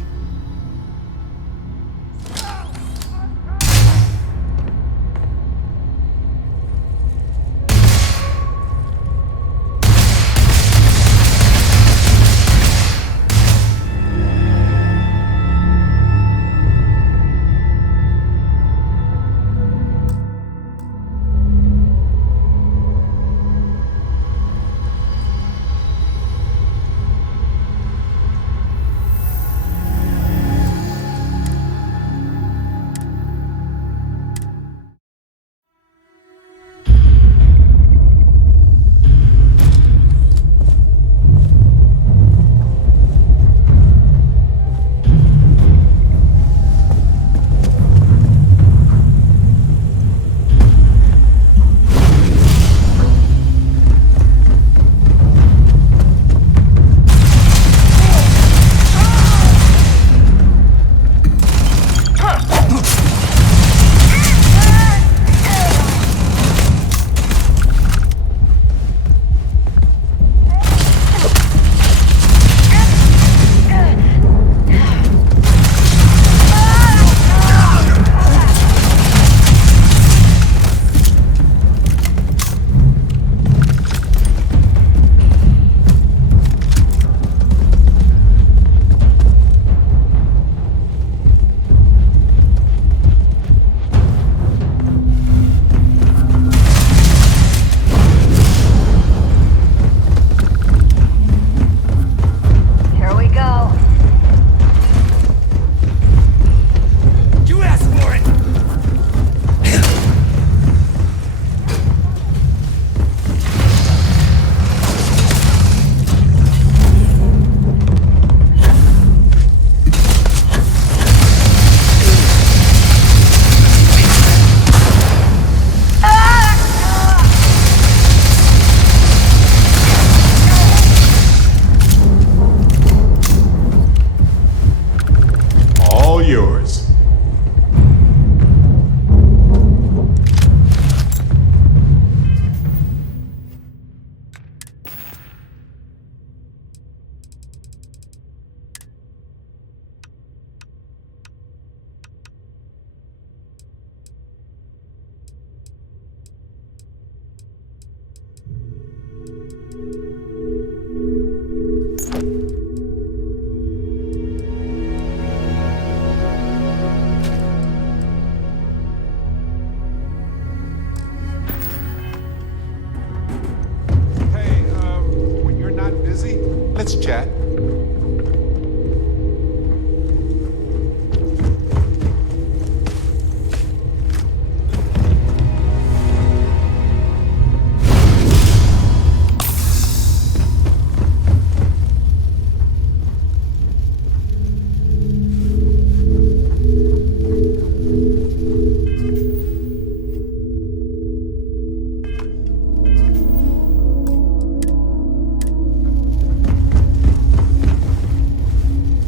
Let's chat.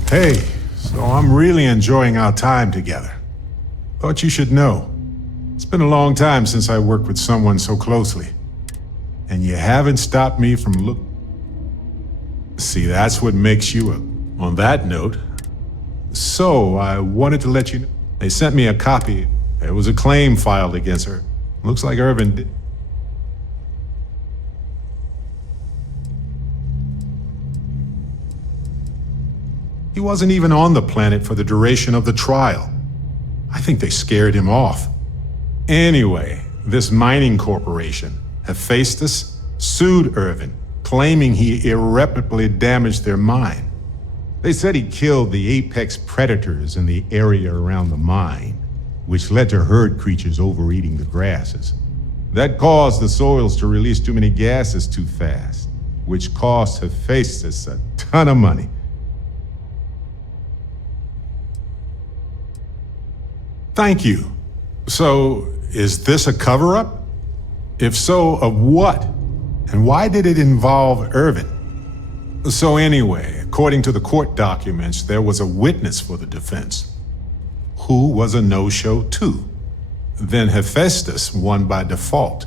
Hey, so I'm really enjoying our time together. Thought you should know. It's been a long time since I worked with someone so closely. And you haven't stopped me from See, that's what makes you a... On that note, so I wanted to let you know. They sent me a copy. There was a claim filed against her. Looks like Irvin did. He wasn't even on the planet for the duration of the trial. I think they scared him off. Anyway, this mining corporation, Hephaestus, sued Irvin, claiming he irreparably damaged their mine. They said he killed the apex predators in the area around the mine, which led to herd creatures overeating the grasses. That caused the soils to release too many gases too fast, which cost Hephaestus a ton of money. Thank you. So, is this a cover-up? If so, of what? And why did it involve Irvin? So anyway, according to the court documents, there was a witness for the defense, who was a no-show too. Then Hephaestus won by default.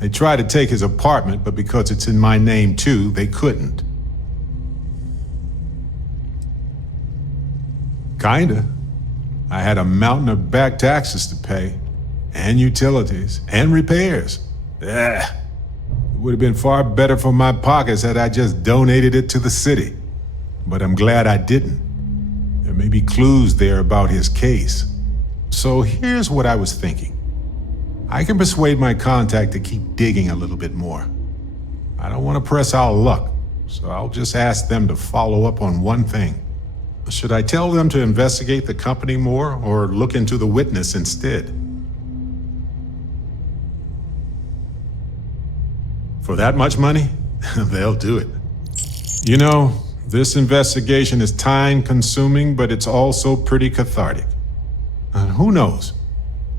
They tried to take his apartment, but because it's in my name too, they couldn't. Kinda. I had a mountain of back taxes to pay, and utilities, and repairs. It would have been far better for my pockets had I just donated it to the city. But I'm glad I didn't. There may be clues there about his case. So here's what I was thinking. I can persuade my contact to keep digging a little bit more. I don't want to press our luck, so I'll just ask them to follow up on one thing. Should I tell them to investigate the company more, or look into the witness instead? For that much money? They'll do it. You know, this investigation is time-consuming, but it's also pretty cathartic. And who knows?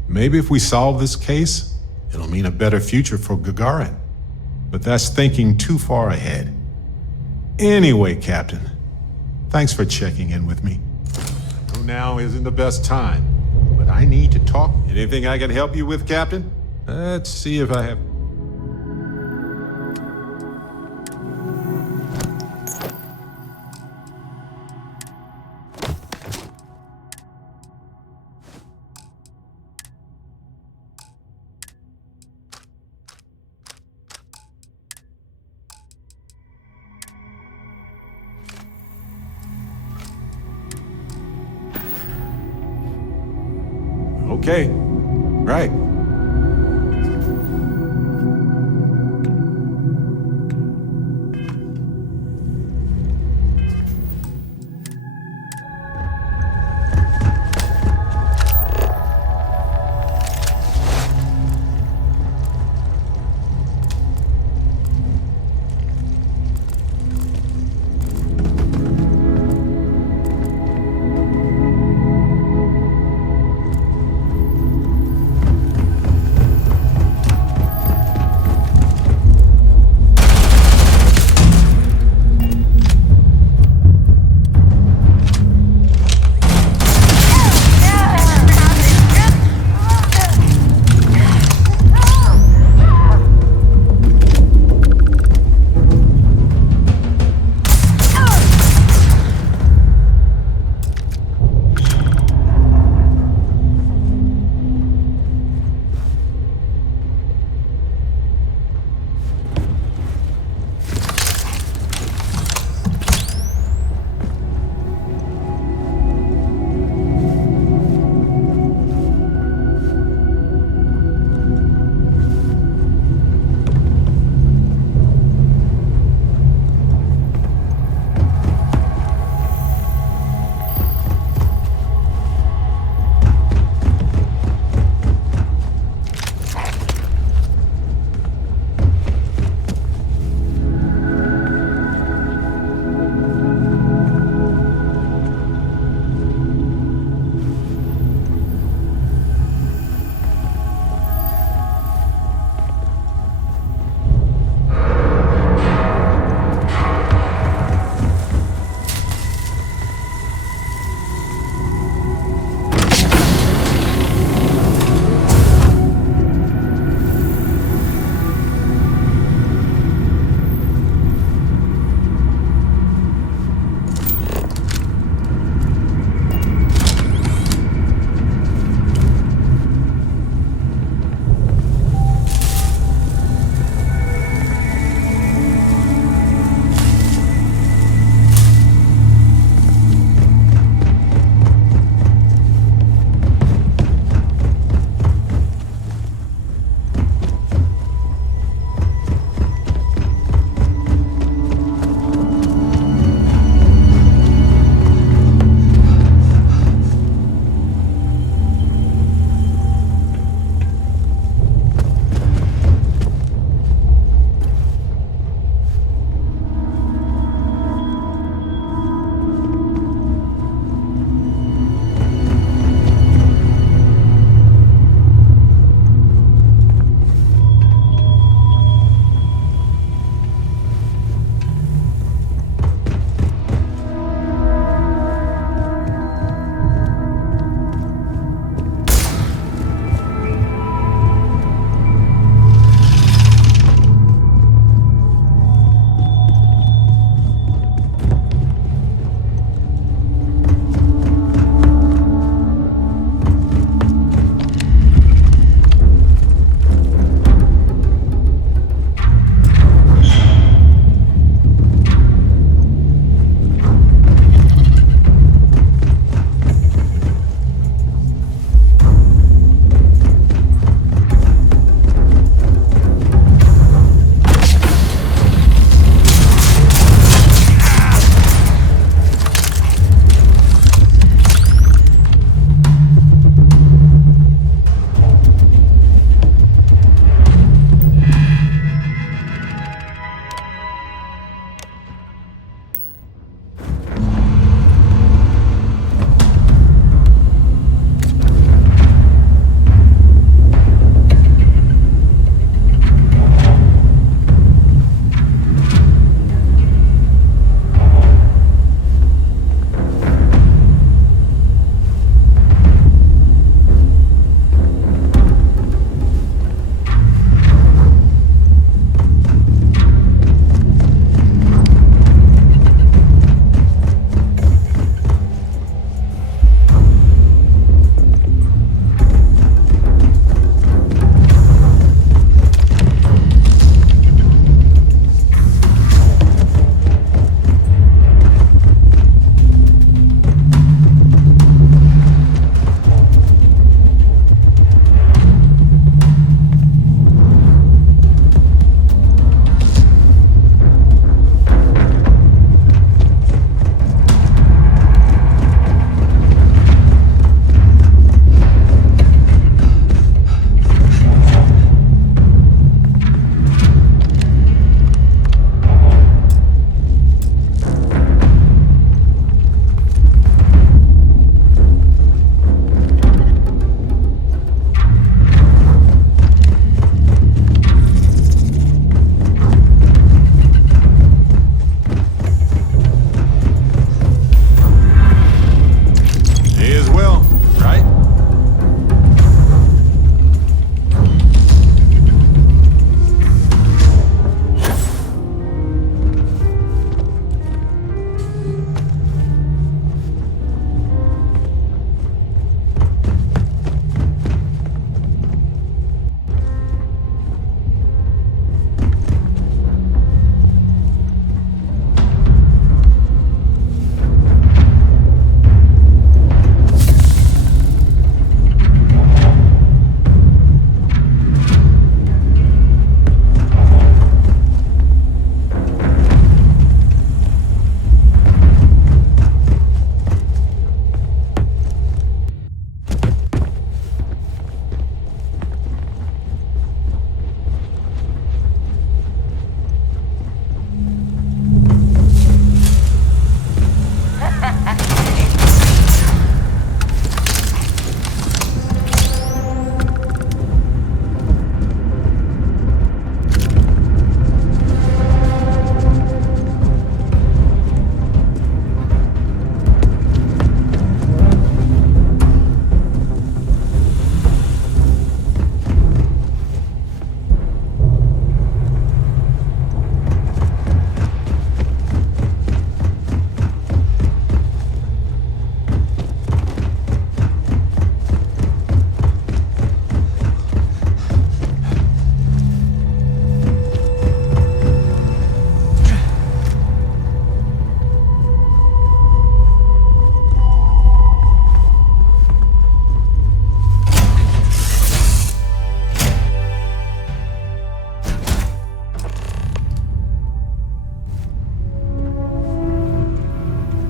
Maybe if we solve this case, it'll mean a better future for Gagarin. But that's thinking too far ahead. Anyway, Captain, thanks for checking in with me. I know now isn't the best time, but I need to talk. Anything I can help you with, Captain? Let's see if I have... Okay, right.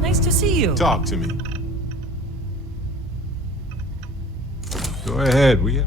Nice to see you. Talk to me. Go ahead, will you?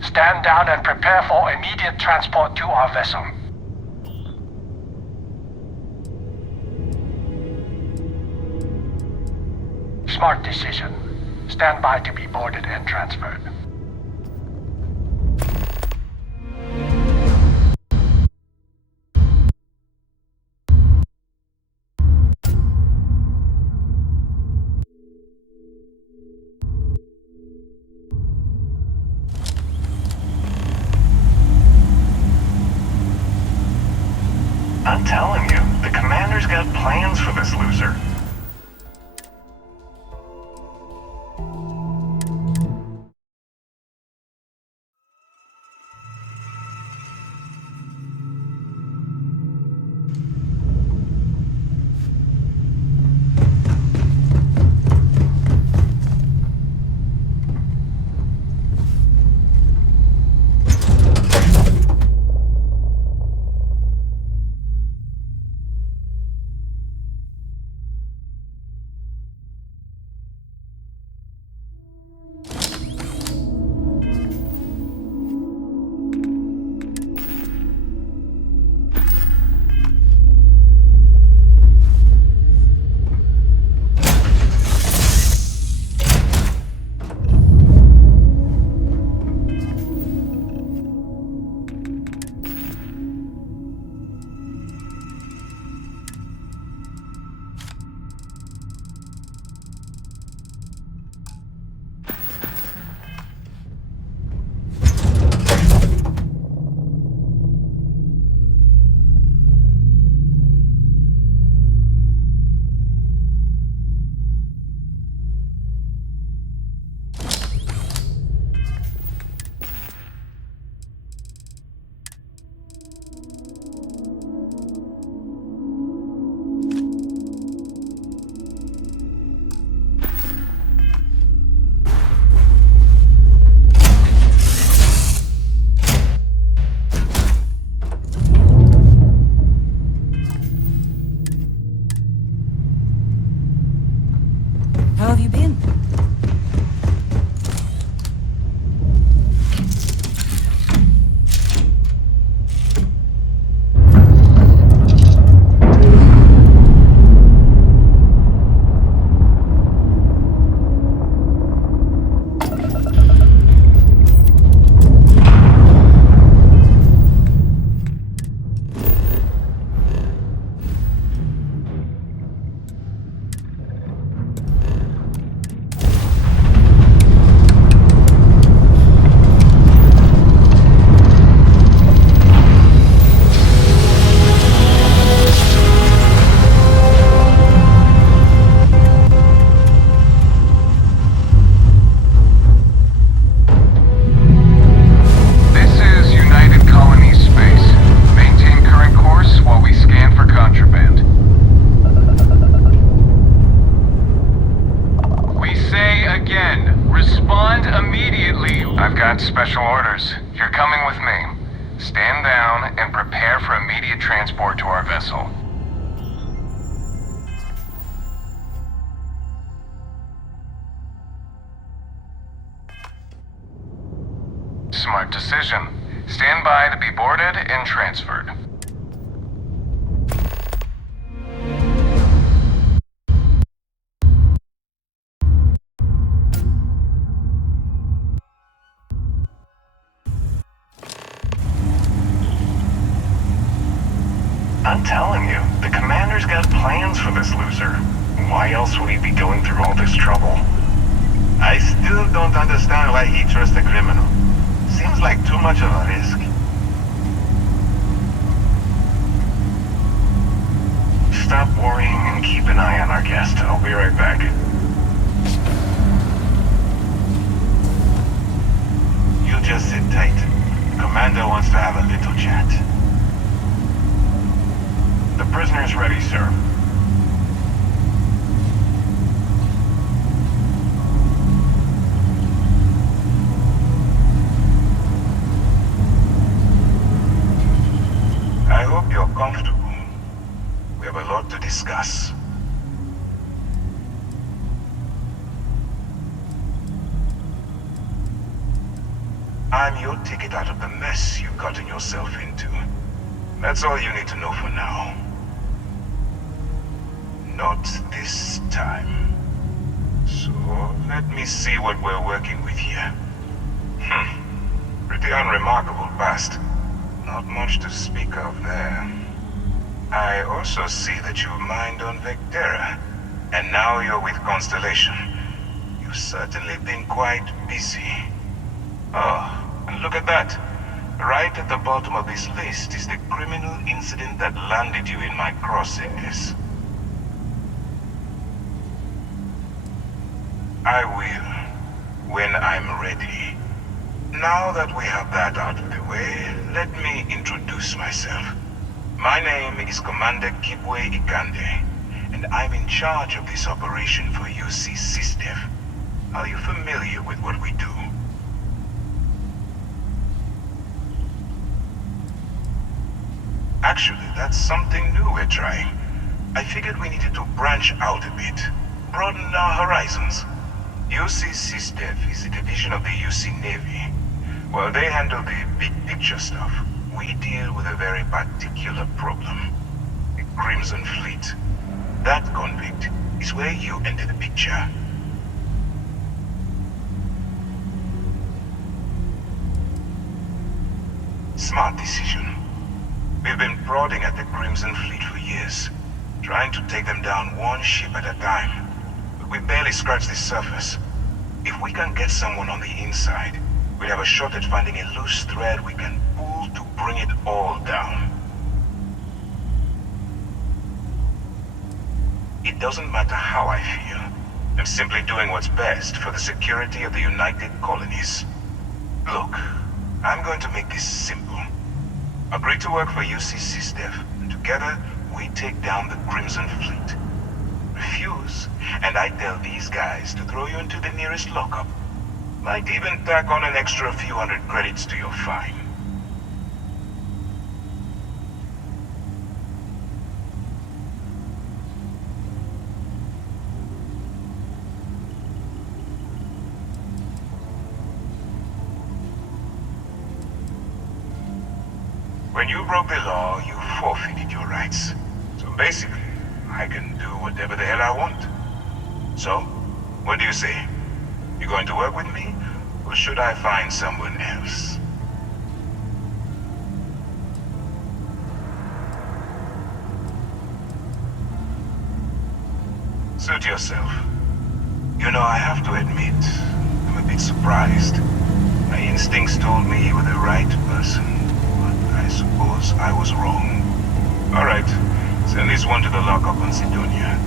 Stand down and prepare for immediate transport to our vessel. Smart decision. Stand by to be boarded and transferred. I'm telling you, the commander's got plans for this loser. How have you been? Special orders. You're coming with me. Stand down and prepare for immediate transport to our vessel. Smart decision. Stand by to be boarded and transferred. I'm telling you, the commander's got plans for this loser. Why else would he be going through all this trouble? I still don't understand why he trusts a criminal. Seems like too much of a risk. Stop worrying and keep an eye on our guest. I'll be right back. You just sit tight. Commander wants to have a little chat. The prisoner's ready, sir. I hope you're comfortable. We have a lot to discuss. I'm I'm your ticket out of the mess you've gotten yourself into. That's all you need to know for now. Not this time. So, let me see what we're working with here. Pretty unremarkable past. Not much to speak of there. I also see that you mined on Vectera, and now you're with Constellation. You've certainly been quite busy. Oh, and look at that. Right at the bottom of this list is the criminal incident that landed you in my crosshairs. I will, when I'm ready. Now that we have that out of the way, let me introduce myself. My name is Commander Kibwe Ikande, and I'm in charge of this operation for UC SysDev. Are you familiar with what we do? Actually, that's something new we're trying. I figured we needed to branch out a bit, broaden our horizons. UC SysDev is a division of the UC Navy. While they handle the big picture stuff, we deal with a very particular problem. The Crimson Fleet. That convict is where you enter the picture. Smart decision. We've been prodding at the Crimson Fleet for years, trying to take them down one ship at a time. But we barely scratched the surface. If we can get someone on the inside, we'll have a shot at finding a loose thread we can pull to bring it all down. It doesn't matter how I feel. I'm simply doing what's best for the security of the United Colonies. Look, I'm going to make this simple. Agree to work for UC SysDev, and together we take down the Crimson Fleet. Refuse, and I tell these guys to throw you into the nearest lockup. Might even tack on an extra few hundred credits to your fine. When you broke the law, you forfeited your rights. So basically, I can do whatever the hell I want. So, what do you say? You going to work with me, or should I find someone else? Suit yourself. You know, I have to admit, I'm a bit surprised. My instincts told me you were the right person, but I suppose I was wrong. Alright, send this one to the lockup on Sidonia.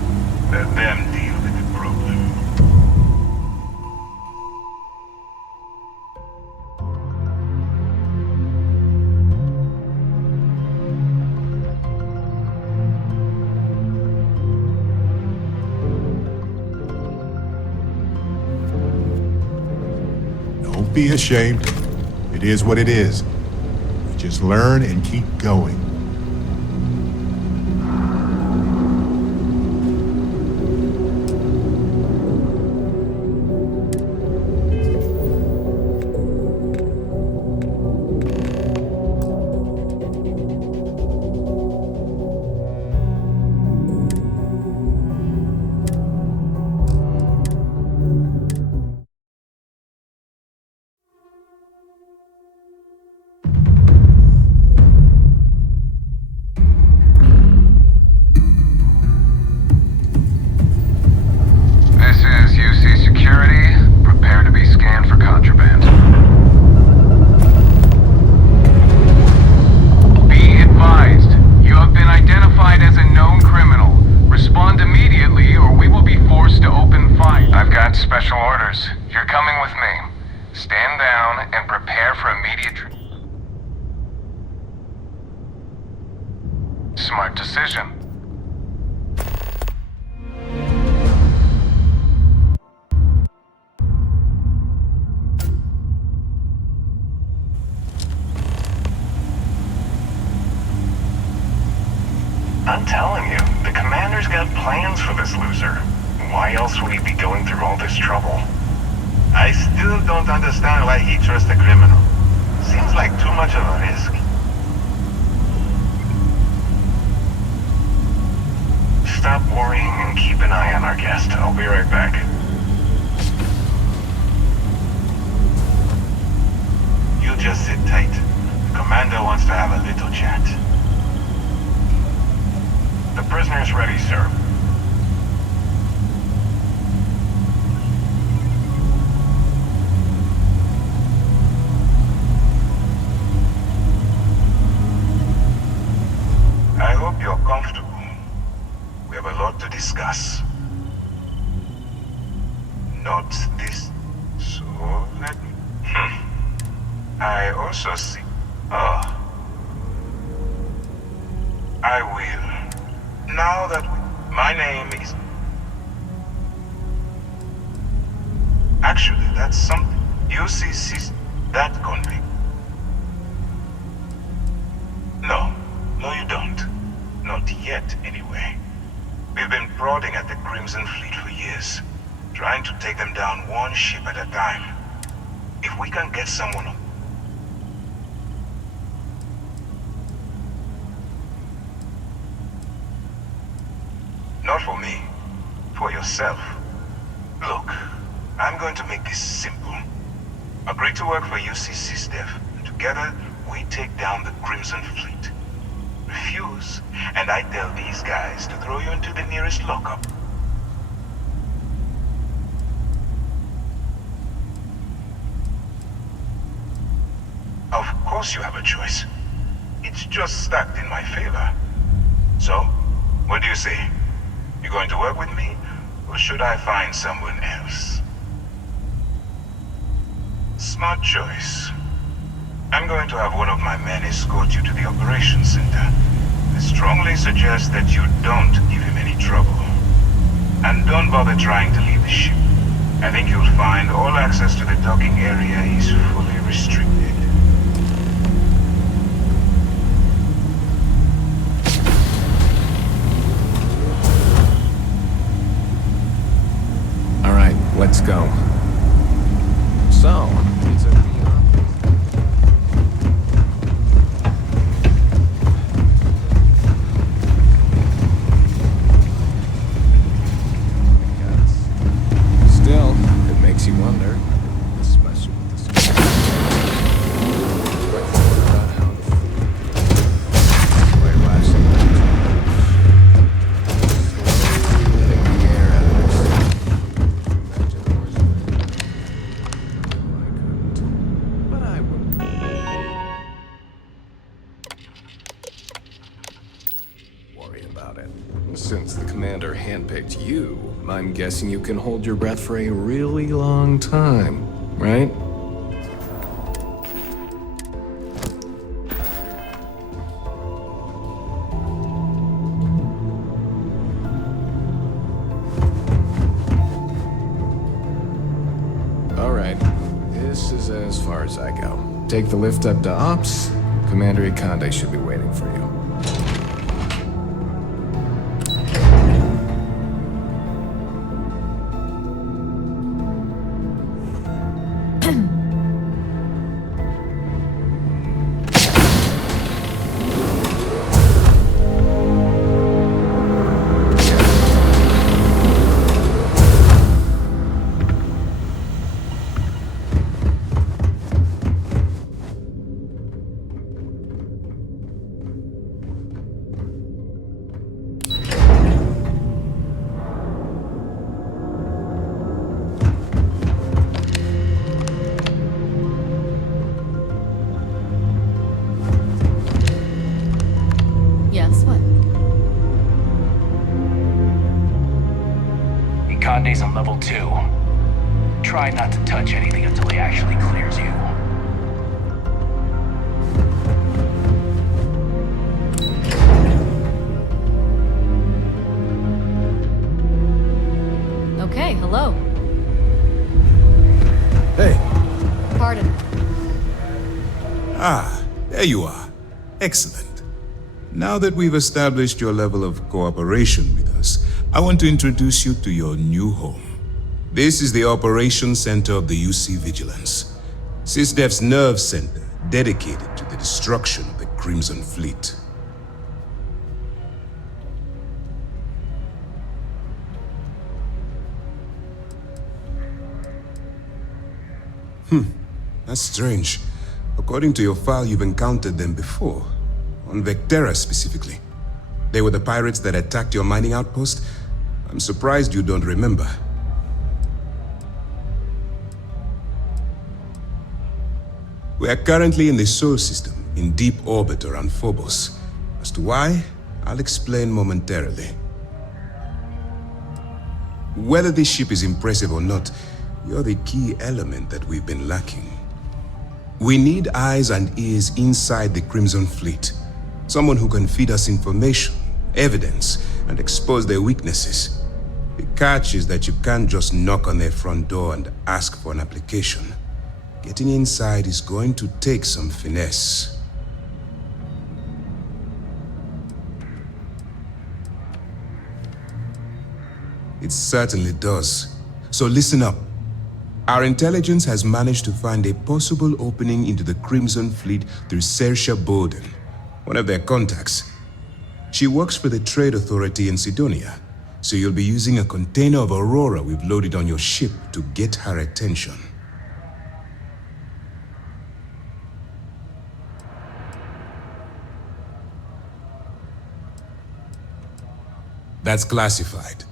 Let them deal with the problem. Don't be ashamed. It is what it is. Just learn and keep going. Smart decision. I'm telling you, the commander's got plans for this loser. Why else would he be going through all this trouble? I still don't understand why he trusts a criminal. wants to have a little chat. The prisoner's ready, sir. I hope you're comfortable. We have a lot to discuss. Not this. So let me... I also see... Oh. I will. Now that my name is... Actually, that's something. UCC's that convict. No. No, you don't. Not yet, anyway. We've been prodding at the Crimson Fleet for years, trying to take them down one ship at a time. If we can get someone on... Not for me. For yourself. Look, I'm going to make this simple. Agree to work for UCC's dev, and together we take down the Crimson Fleet. Refuse, and I tell these guys to throw you into the nearest lockup. Of course you have a choice. It's just stacked in my favor. So, what do you say? You going to work with me, or should I find someone else? Smart choice. I'm going to have one of my men escort you to the operations center. I strongly suggest that you don't give him any trouble. And don't bother trying to leave the ship. I think you'll find all access to the docking area is fully restricted. All right, let's go. So, it's a... Still, it makes you wonder, especially with this. About how the lasting letting the air out of this. Imagine the worst I couldn't, but I would. Worry about it. Since the commander handpicked you, I'm guessing you can hold your breath for a really long time, right? All right, this is as far as I go. Take the lift up to Ops. Commander Ikande should be waiting for you. Yes, what? Ikande's on level 2. Try not to touch anything until he actually clears you. Okay, hello. Hey. Pardon. Ah, there you are. Excellent. Now that we've established your level of cooperation with us, I want to introduce you to your new home. This is the Operations Center of the UC Vigilance, SysDef's nerve center dedicated to the destruction of the Crimson Fleet. That's strange. According to your file, you've encountered them before. On Vectera specifically. They were the pirates that attacked your mining outpost? I'm surprised you don't remember. We are currently in the Sol system, in deep orbit around Phobos. As to why, I'll explain momentarily. Whether this ship is impressive or not, you're the key element that we've been lacking. We need eyes and ears inside the Crimson Fleet. Someone who can feed us information, evidence, and expose their weaknesses. The catch is that you can't just knock on their front door and ask for an application. Getting inside is going to take some finesse. It certainly does. So listen up. Our intelligence has managed to find a possible opening into the Crimson Fleet through Saoirse Bowden, one of their contacts. She works for the Trade Authority in Sidonia, so you'll be using a container of Aurora we've loaded on your ship to get her attention. That's classified.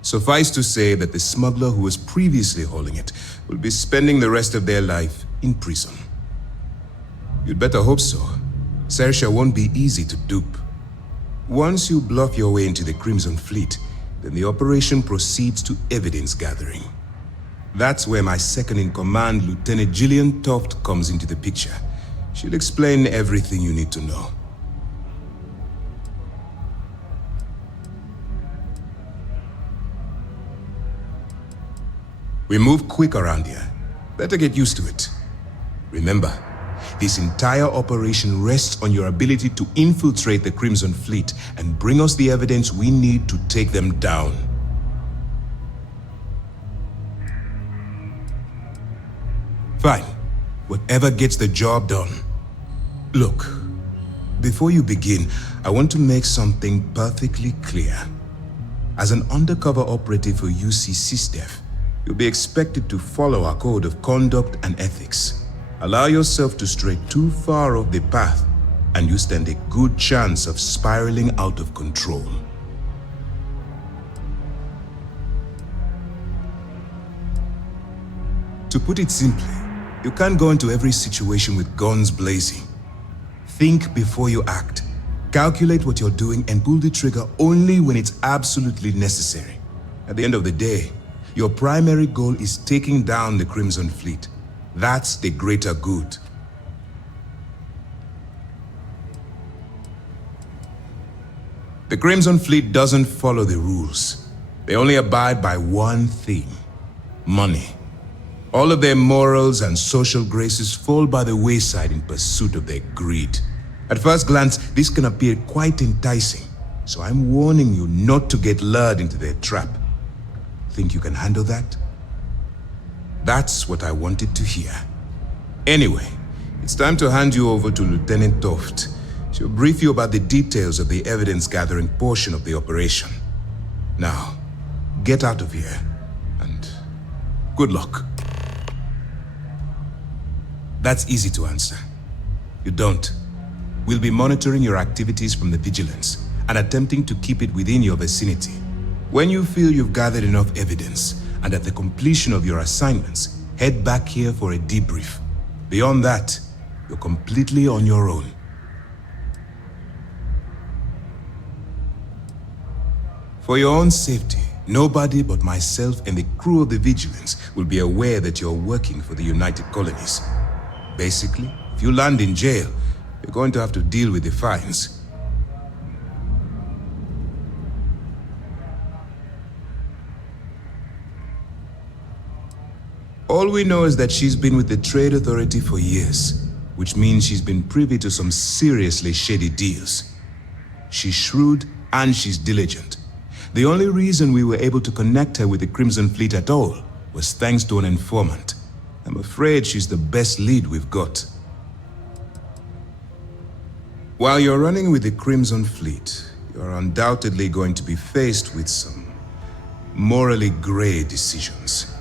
Suffice to say that the smuggler who was previously holding it will be spending the rest of their life in prison. You'd better hope so. Saoirse won't be easy to dupe. Once you bluff your way into the Crimson Fleet, then the operation proceeds to evidence gathering. That's where my second-in-command, Lieutenant Gillian Toft, comes into the picture. She'll explain everything you need to know. We move quick around here. Better get used to it. Remember, this entire operation rests on your ability to infiltrate the Crimson Fleet and bring us the evidence we need to take them down. Fine. Whatever gets the job done. Look, before you begin, I want to make something perfectly clear. As an undercover operative for UC SysDef, you'll be expected to follow our code of conduct and ethics. Allow yourself to stray too far off the path, and you stand a good chance of spiraling out of control. To put it simply, you can't go into every situation with guns blazing. Think before you act. Calculate what you're doing and pull the trigger only when it's absolutely necessary. At the end of the day, your primary goal is taking down the Crimson Fleet. That's the greater good. The Crimson Fleet doesn't follow the rules. They only abide by one theme: money. All of their morals and social graces fall by the wayside in pursuit of their greed. At first glance, this can appear quite enticing, so I'm warning you not to get lured into their trap. Think you can handle that? That's what I wanted to hear. Anyway, it's time to hand you over to Lieutenant Toft. She'll brief you about the details of the evidence-gathering portion of the operation. Now, get out of here, and good luck. That's easy to answer. You don't. We'll be monitoring your activities from the Vigilance and attempting to keep it within your vicinity. When you feel you've gathered enough evidence, and at the completion of your assignments, head back here for a debrief. Beyond that, you're completely on your own. For your own safety, nobody but myself and the crew of the Vigilance will be aware that you're working for the United Colonies. Basically, if you land in jail, you're going to have to deal with the fines. All we know is that she's been with the Trade Authority for years, which means she's been privy to some seriously shady deals. She's shrewd and she's diligent. The only reason we were able to connect her with the Crimson Fleet at all was thanks to an informant. I'm afraid she's the best lead we've got. While you're running with the Crimson Fleet, you're undoubtedly going to be faced with some morally gray decisions.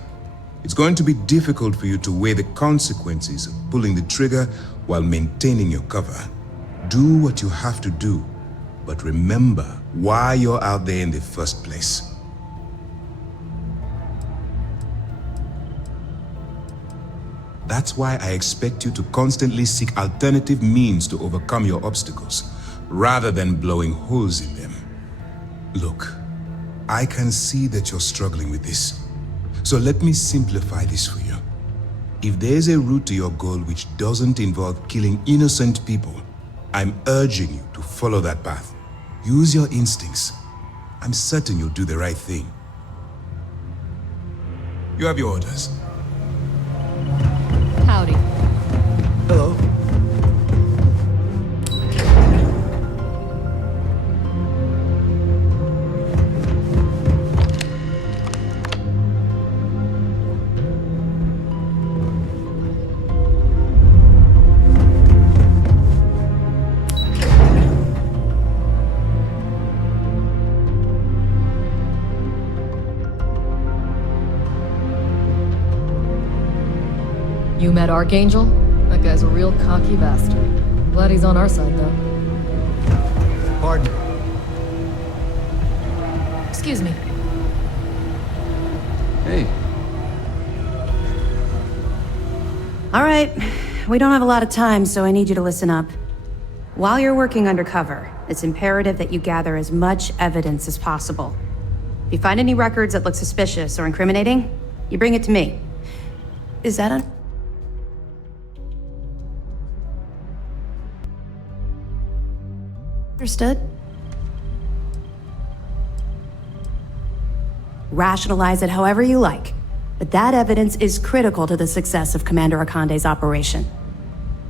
It's going to be difficult for you to weigh the consequences of pulling the trigger while maintaining your cover. Do what you have to do, but remember why you're out there in the first place. That's why I expect you to constantly seek alternative means to overcome your obstacles, rather than blowing holes in them. Look, I can see that you're struggling with this. So let me simplify this for you. If there's a route to your goal which doesn't involve killing innocent people, I'm urging you to follow that path. Use your instincts. I'm certain you'll do the right thing. You have your orders. Howdy. Hello. You met Archangel? That guy's a real cocky bastard. Glad he's on our side, though. Pardon? Excuse me. Hey. All right. We don't have a lot of time, so I need you to listen up. While you're working undercover, it's imperative that you gather as much evidence as possible. If you find any records that look suspicious or incriminating, you bring it to me. Is that understood? Rationalize it however you like, but that evidence is critical to the success of Commander Akande's operation.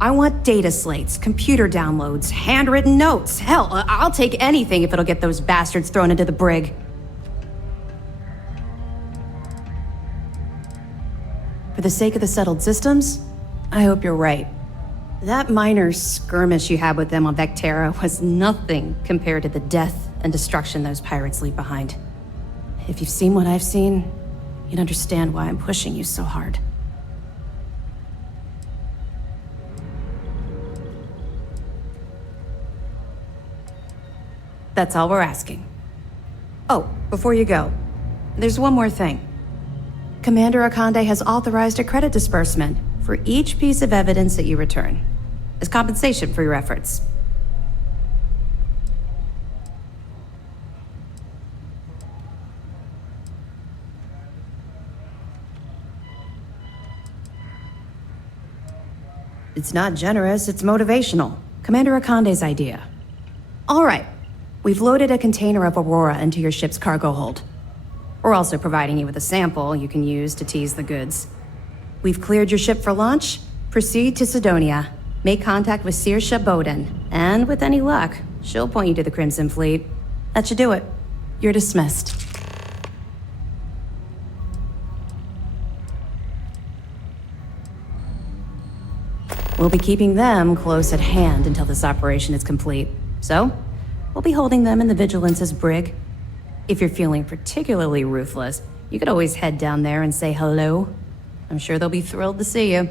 I want data slates, computer downloads, handwritten notes. Hell, I'll take anything if it'll get those bastards thrown into the brig. For the sake of the settled systems, I hope you're right. That minor skirmish you had with them on Vectera was nothing compared to the death and destruction those pirates leave behind. If you've seen what I've seen, you'd understand why I'm pushing you so hard. That's all we're asking. Oh, before you go, there's one more thing. Commander Akande has authorized a credit disbursement for each piece of evidence that you return, as compensation for your efforts. It's not generous, it's motivational. Commander Akande's idea. All right, we've loaded a container of Aurora into your ship's cargo hold. We're also providing you with a sample you can use to tease the goods. We've cleared your ship for launch. Proceed to Sidonia. Make contact with Saoirse Bowden. And with any luck, she'll point you to the Crimson Fleet. That should do it. You're dismissed. We'll be keeping them close at hand until this operation is complete. So, we'll be holding them in the Vigilance's brig. If you're feeling particularly ruthless, you could always head down there and say hello. I'm sure they'll be thrilled to see you.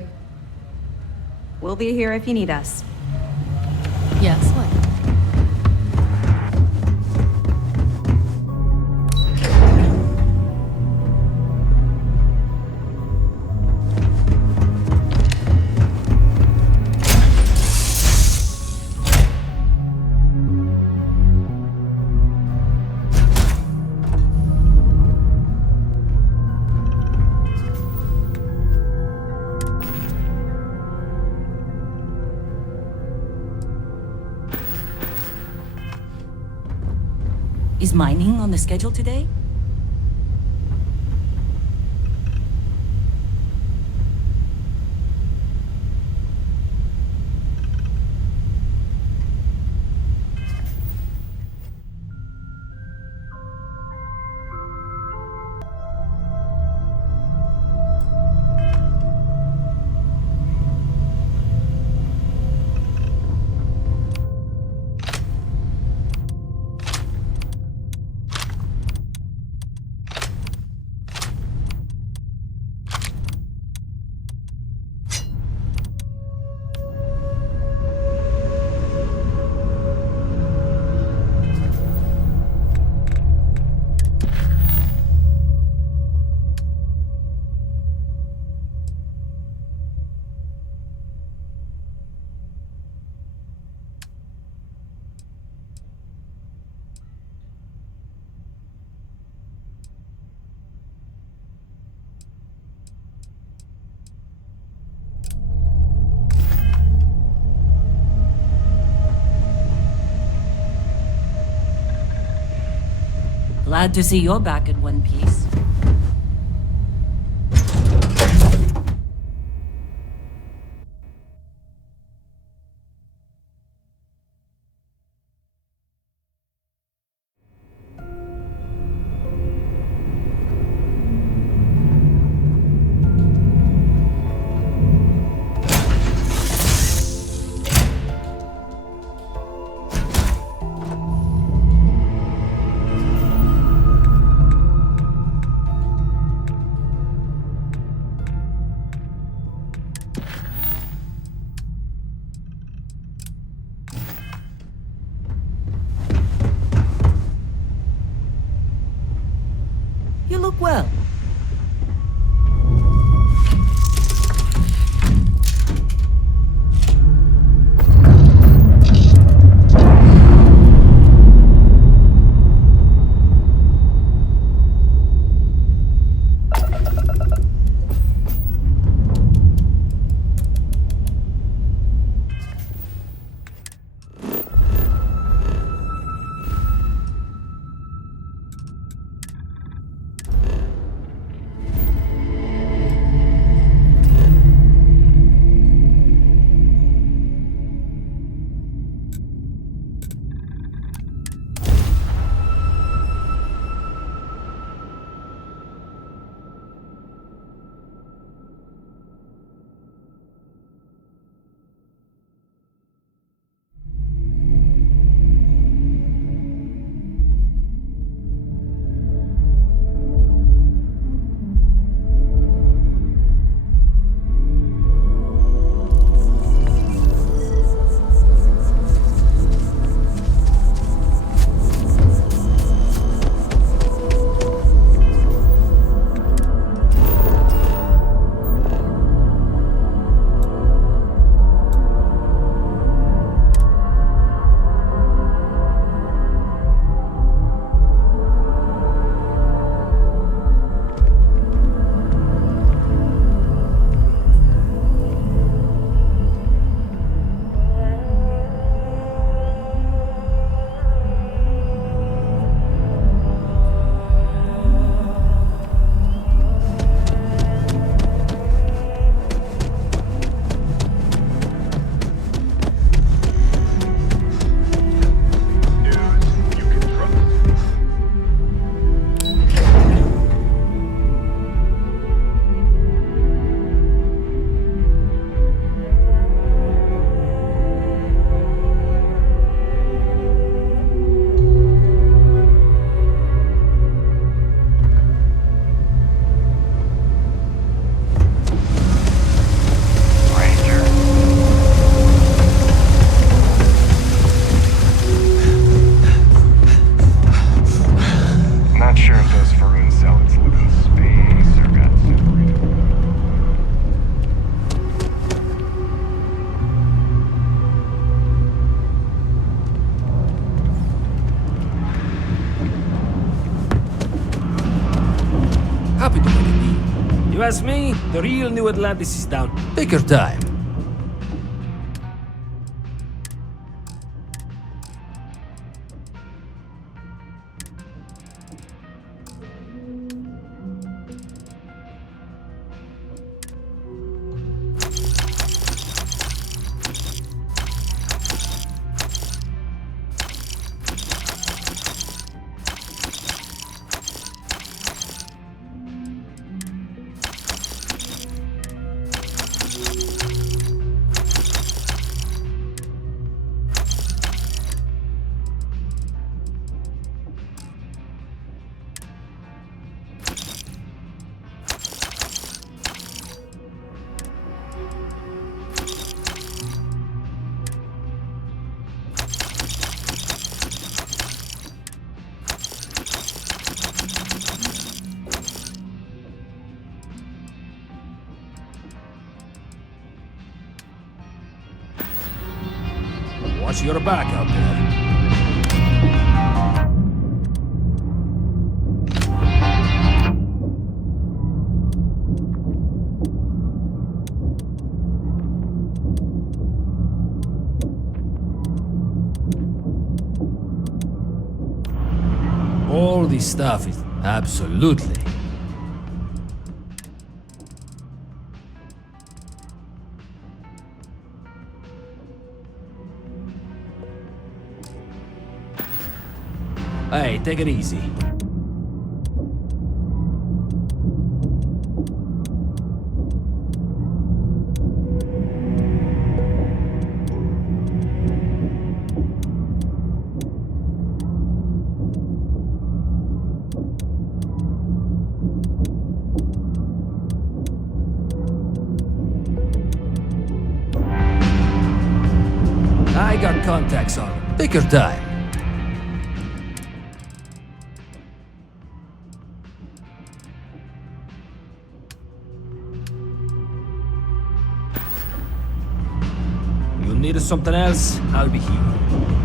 We'll be here if you need us. Yes, what? Is mining on the schedule today? Glad to see you're back in one piece. You look well. You ask me, the real New Atlantis is down. Take your time. Watch your back out there. All all this stuff is absolutely. Hey, take it easy. I got contacts on him. Take your time. You need something else? I'll be here.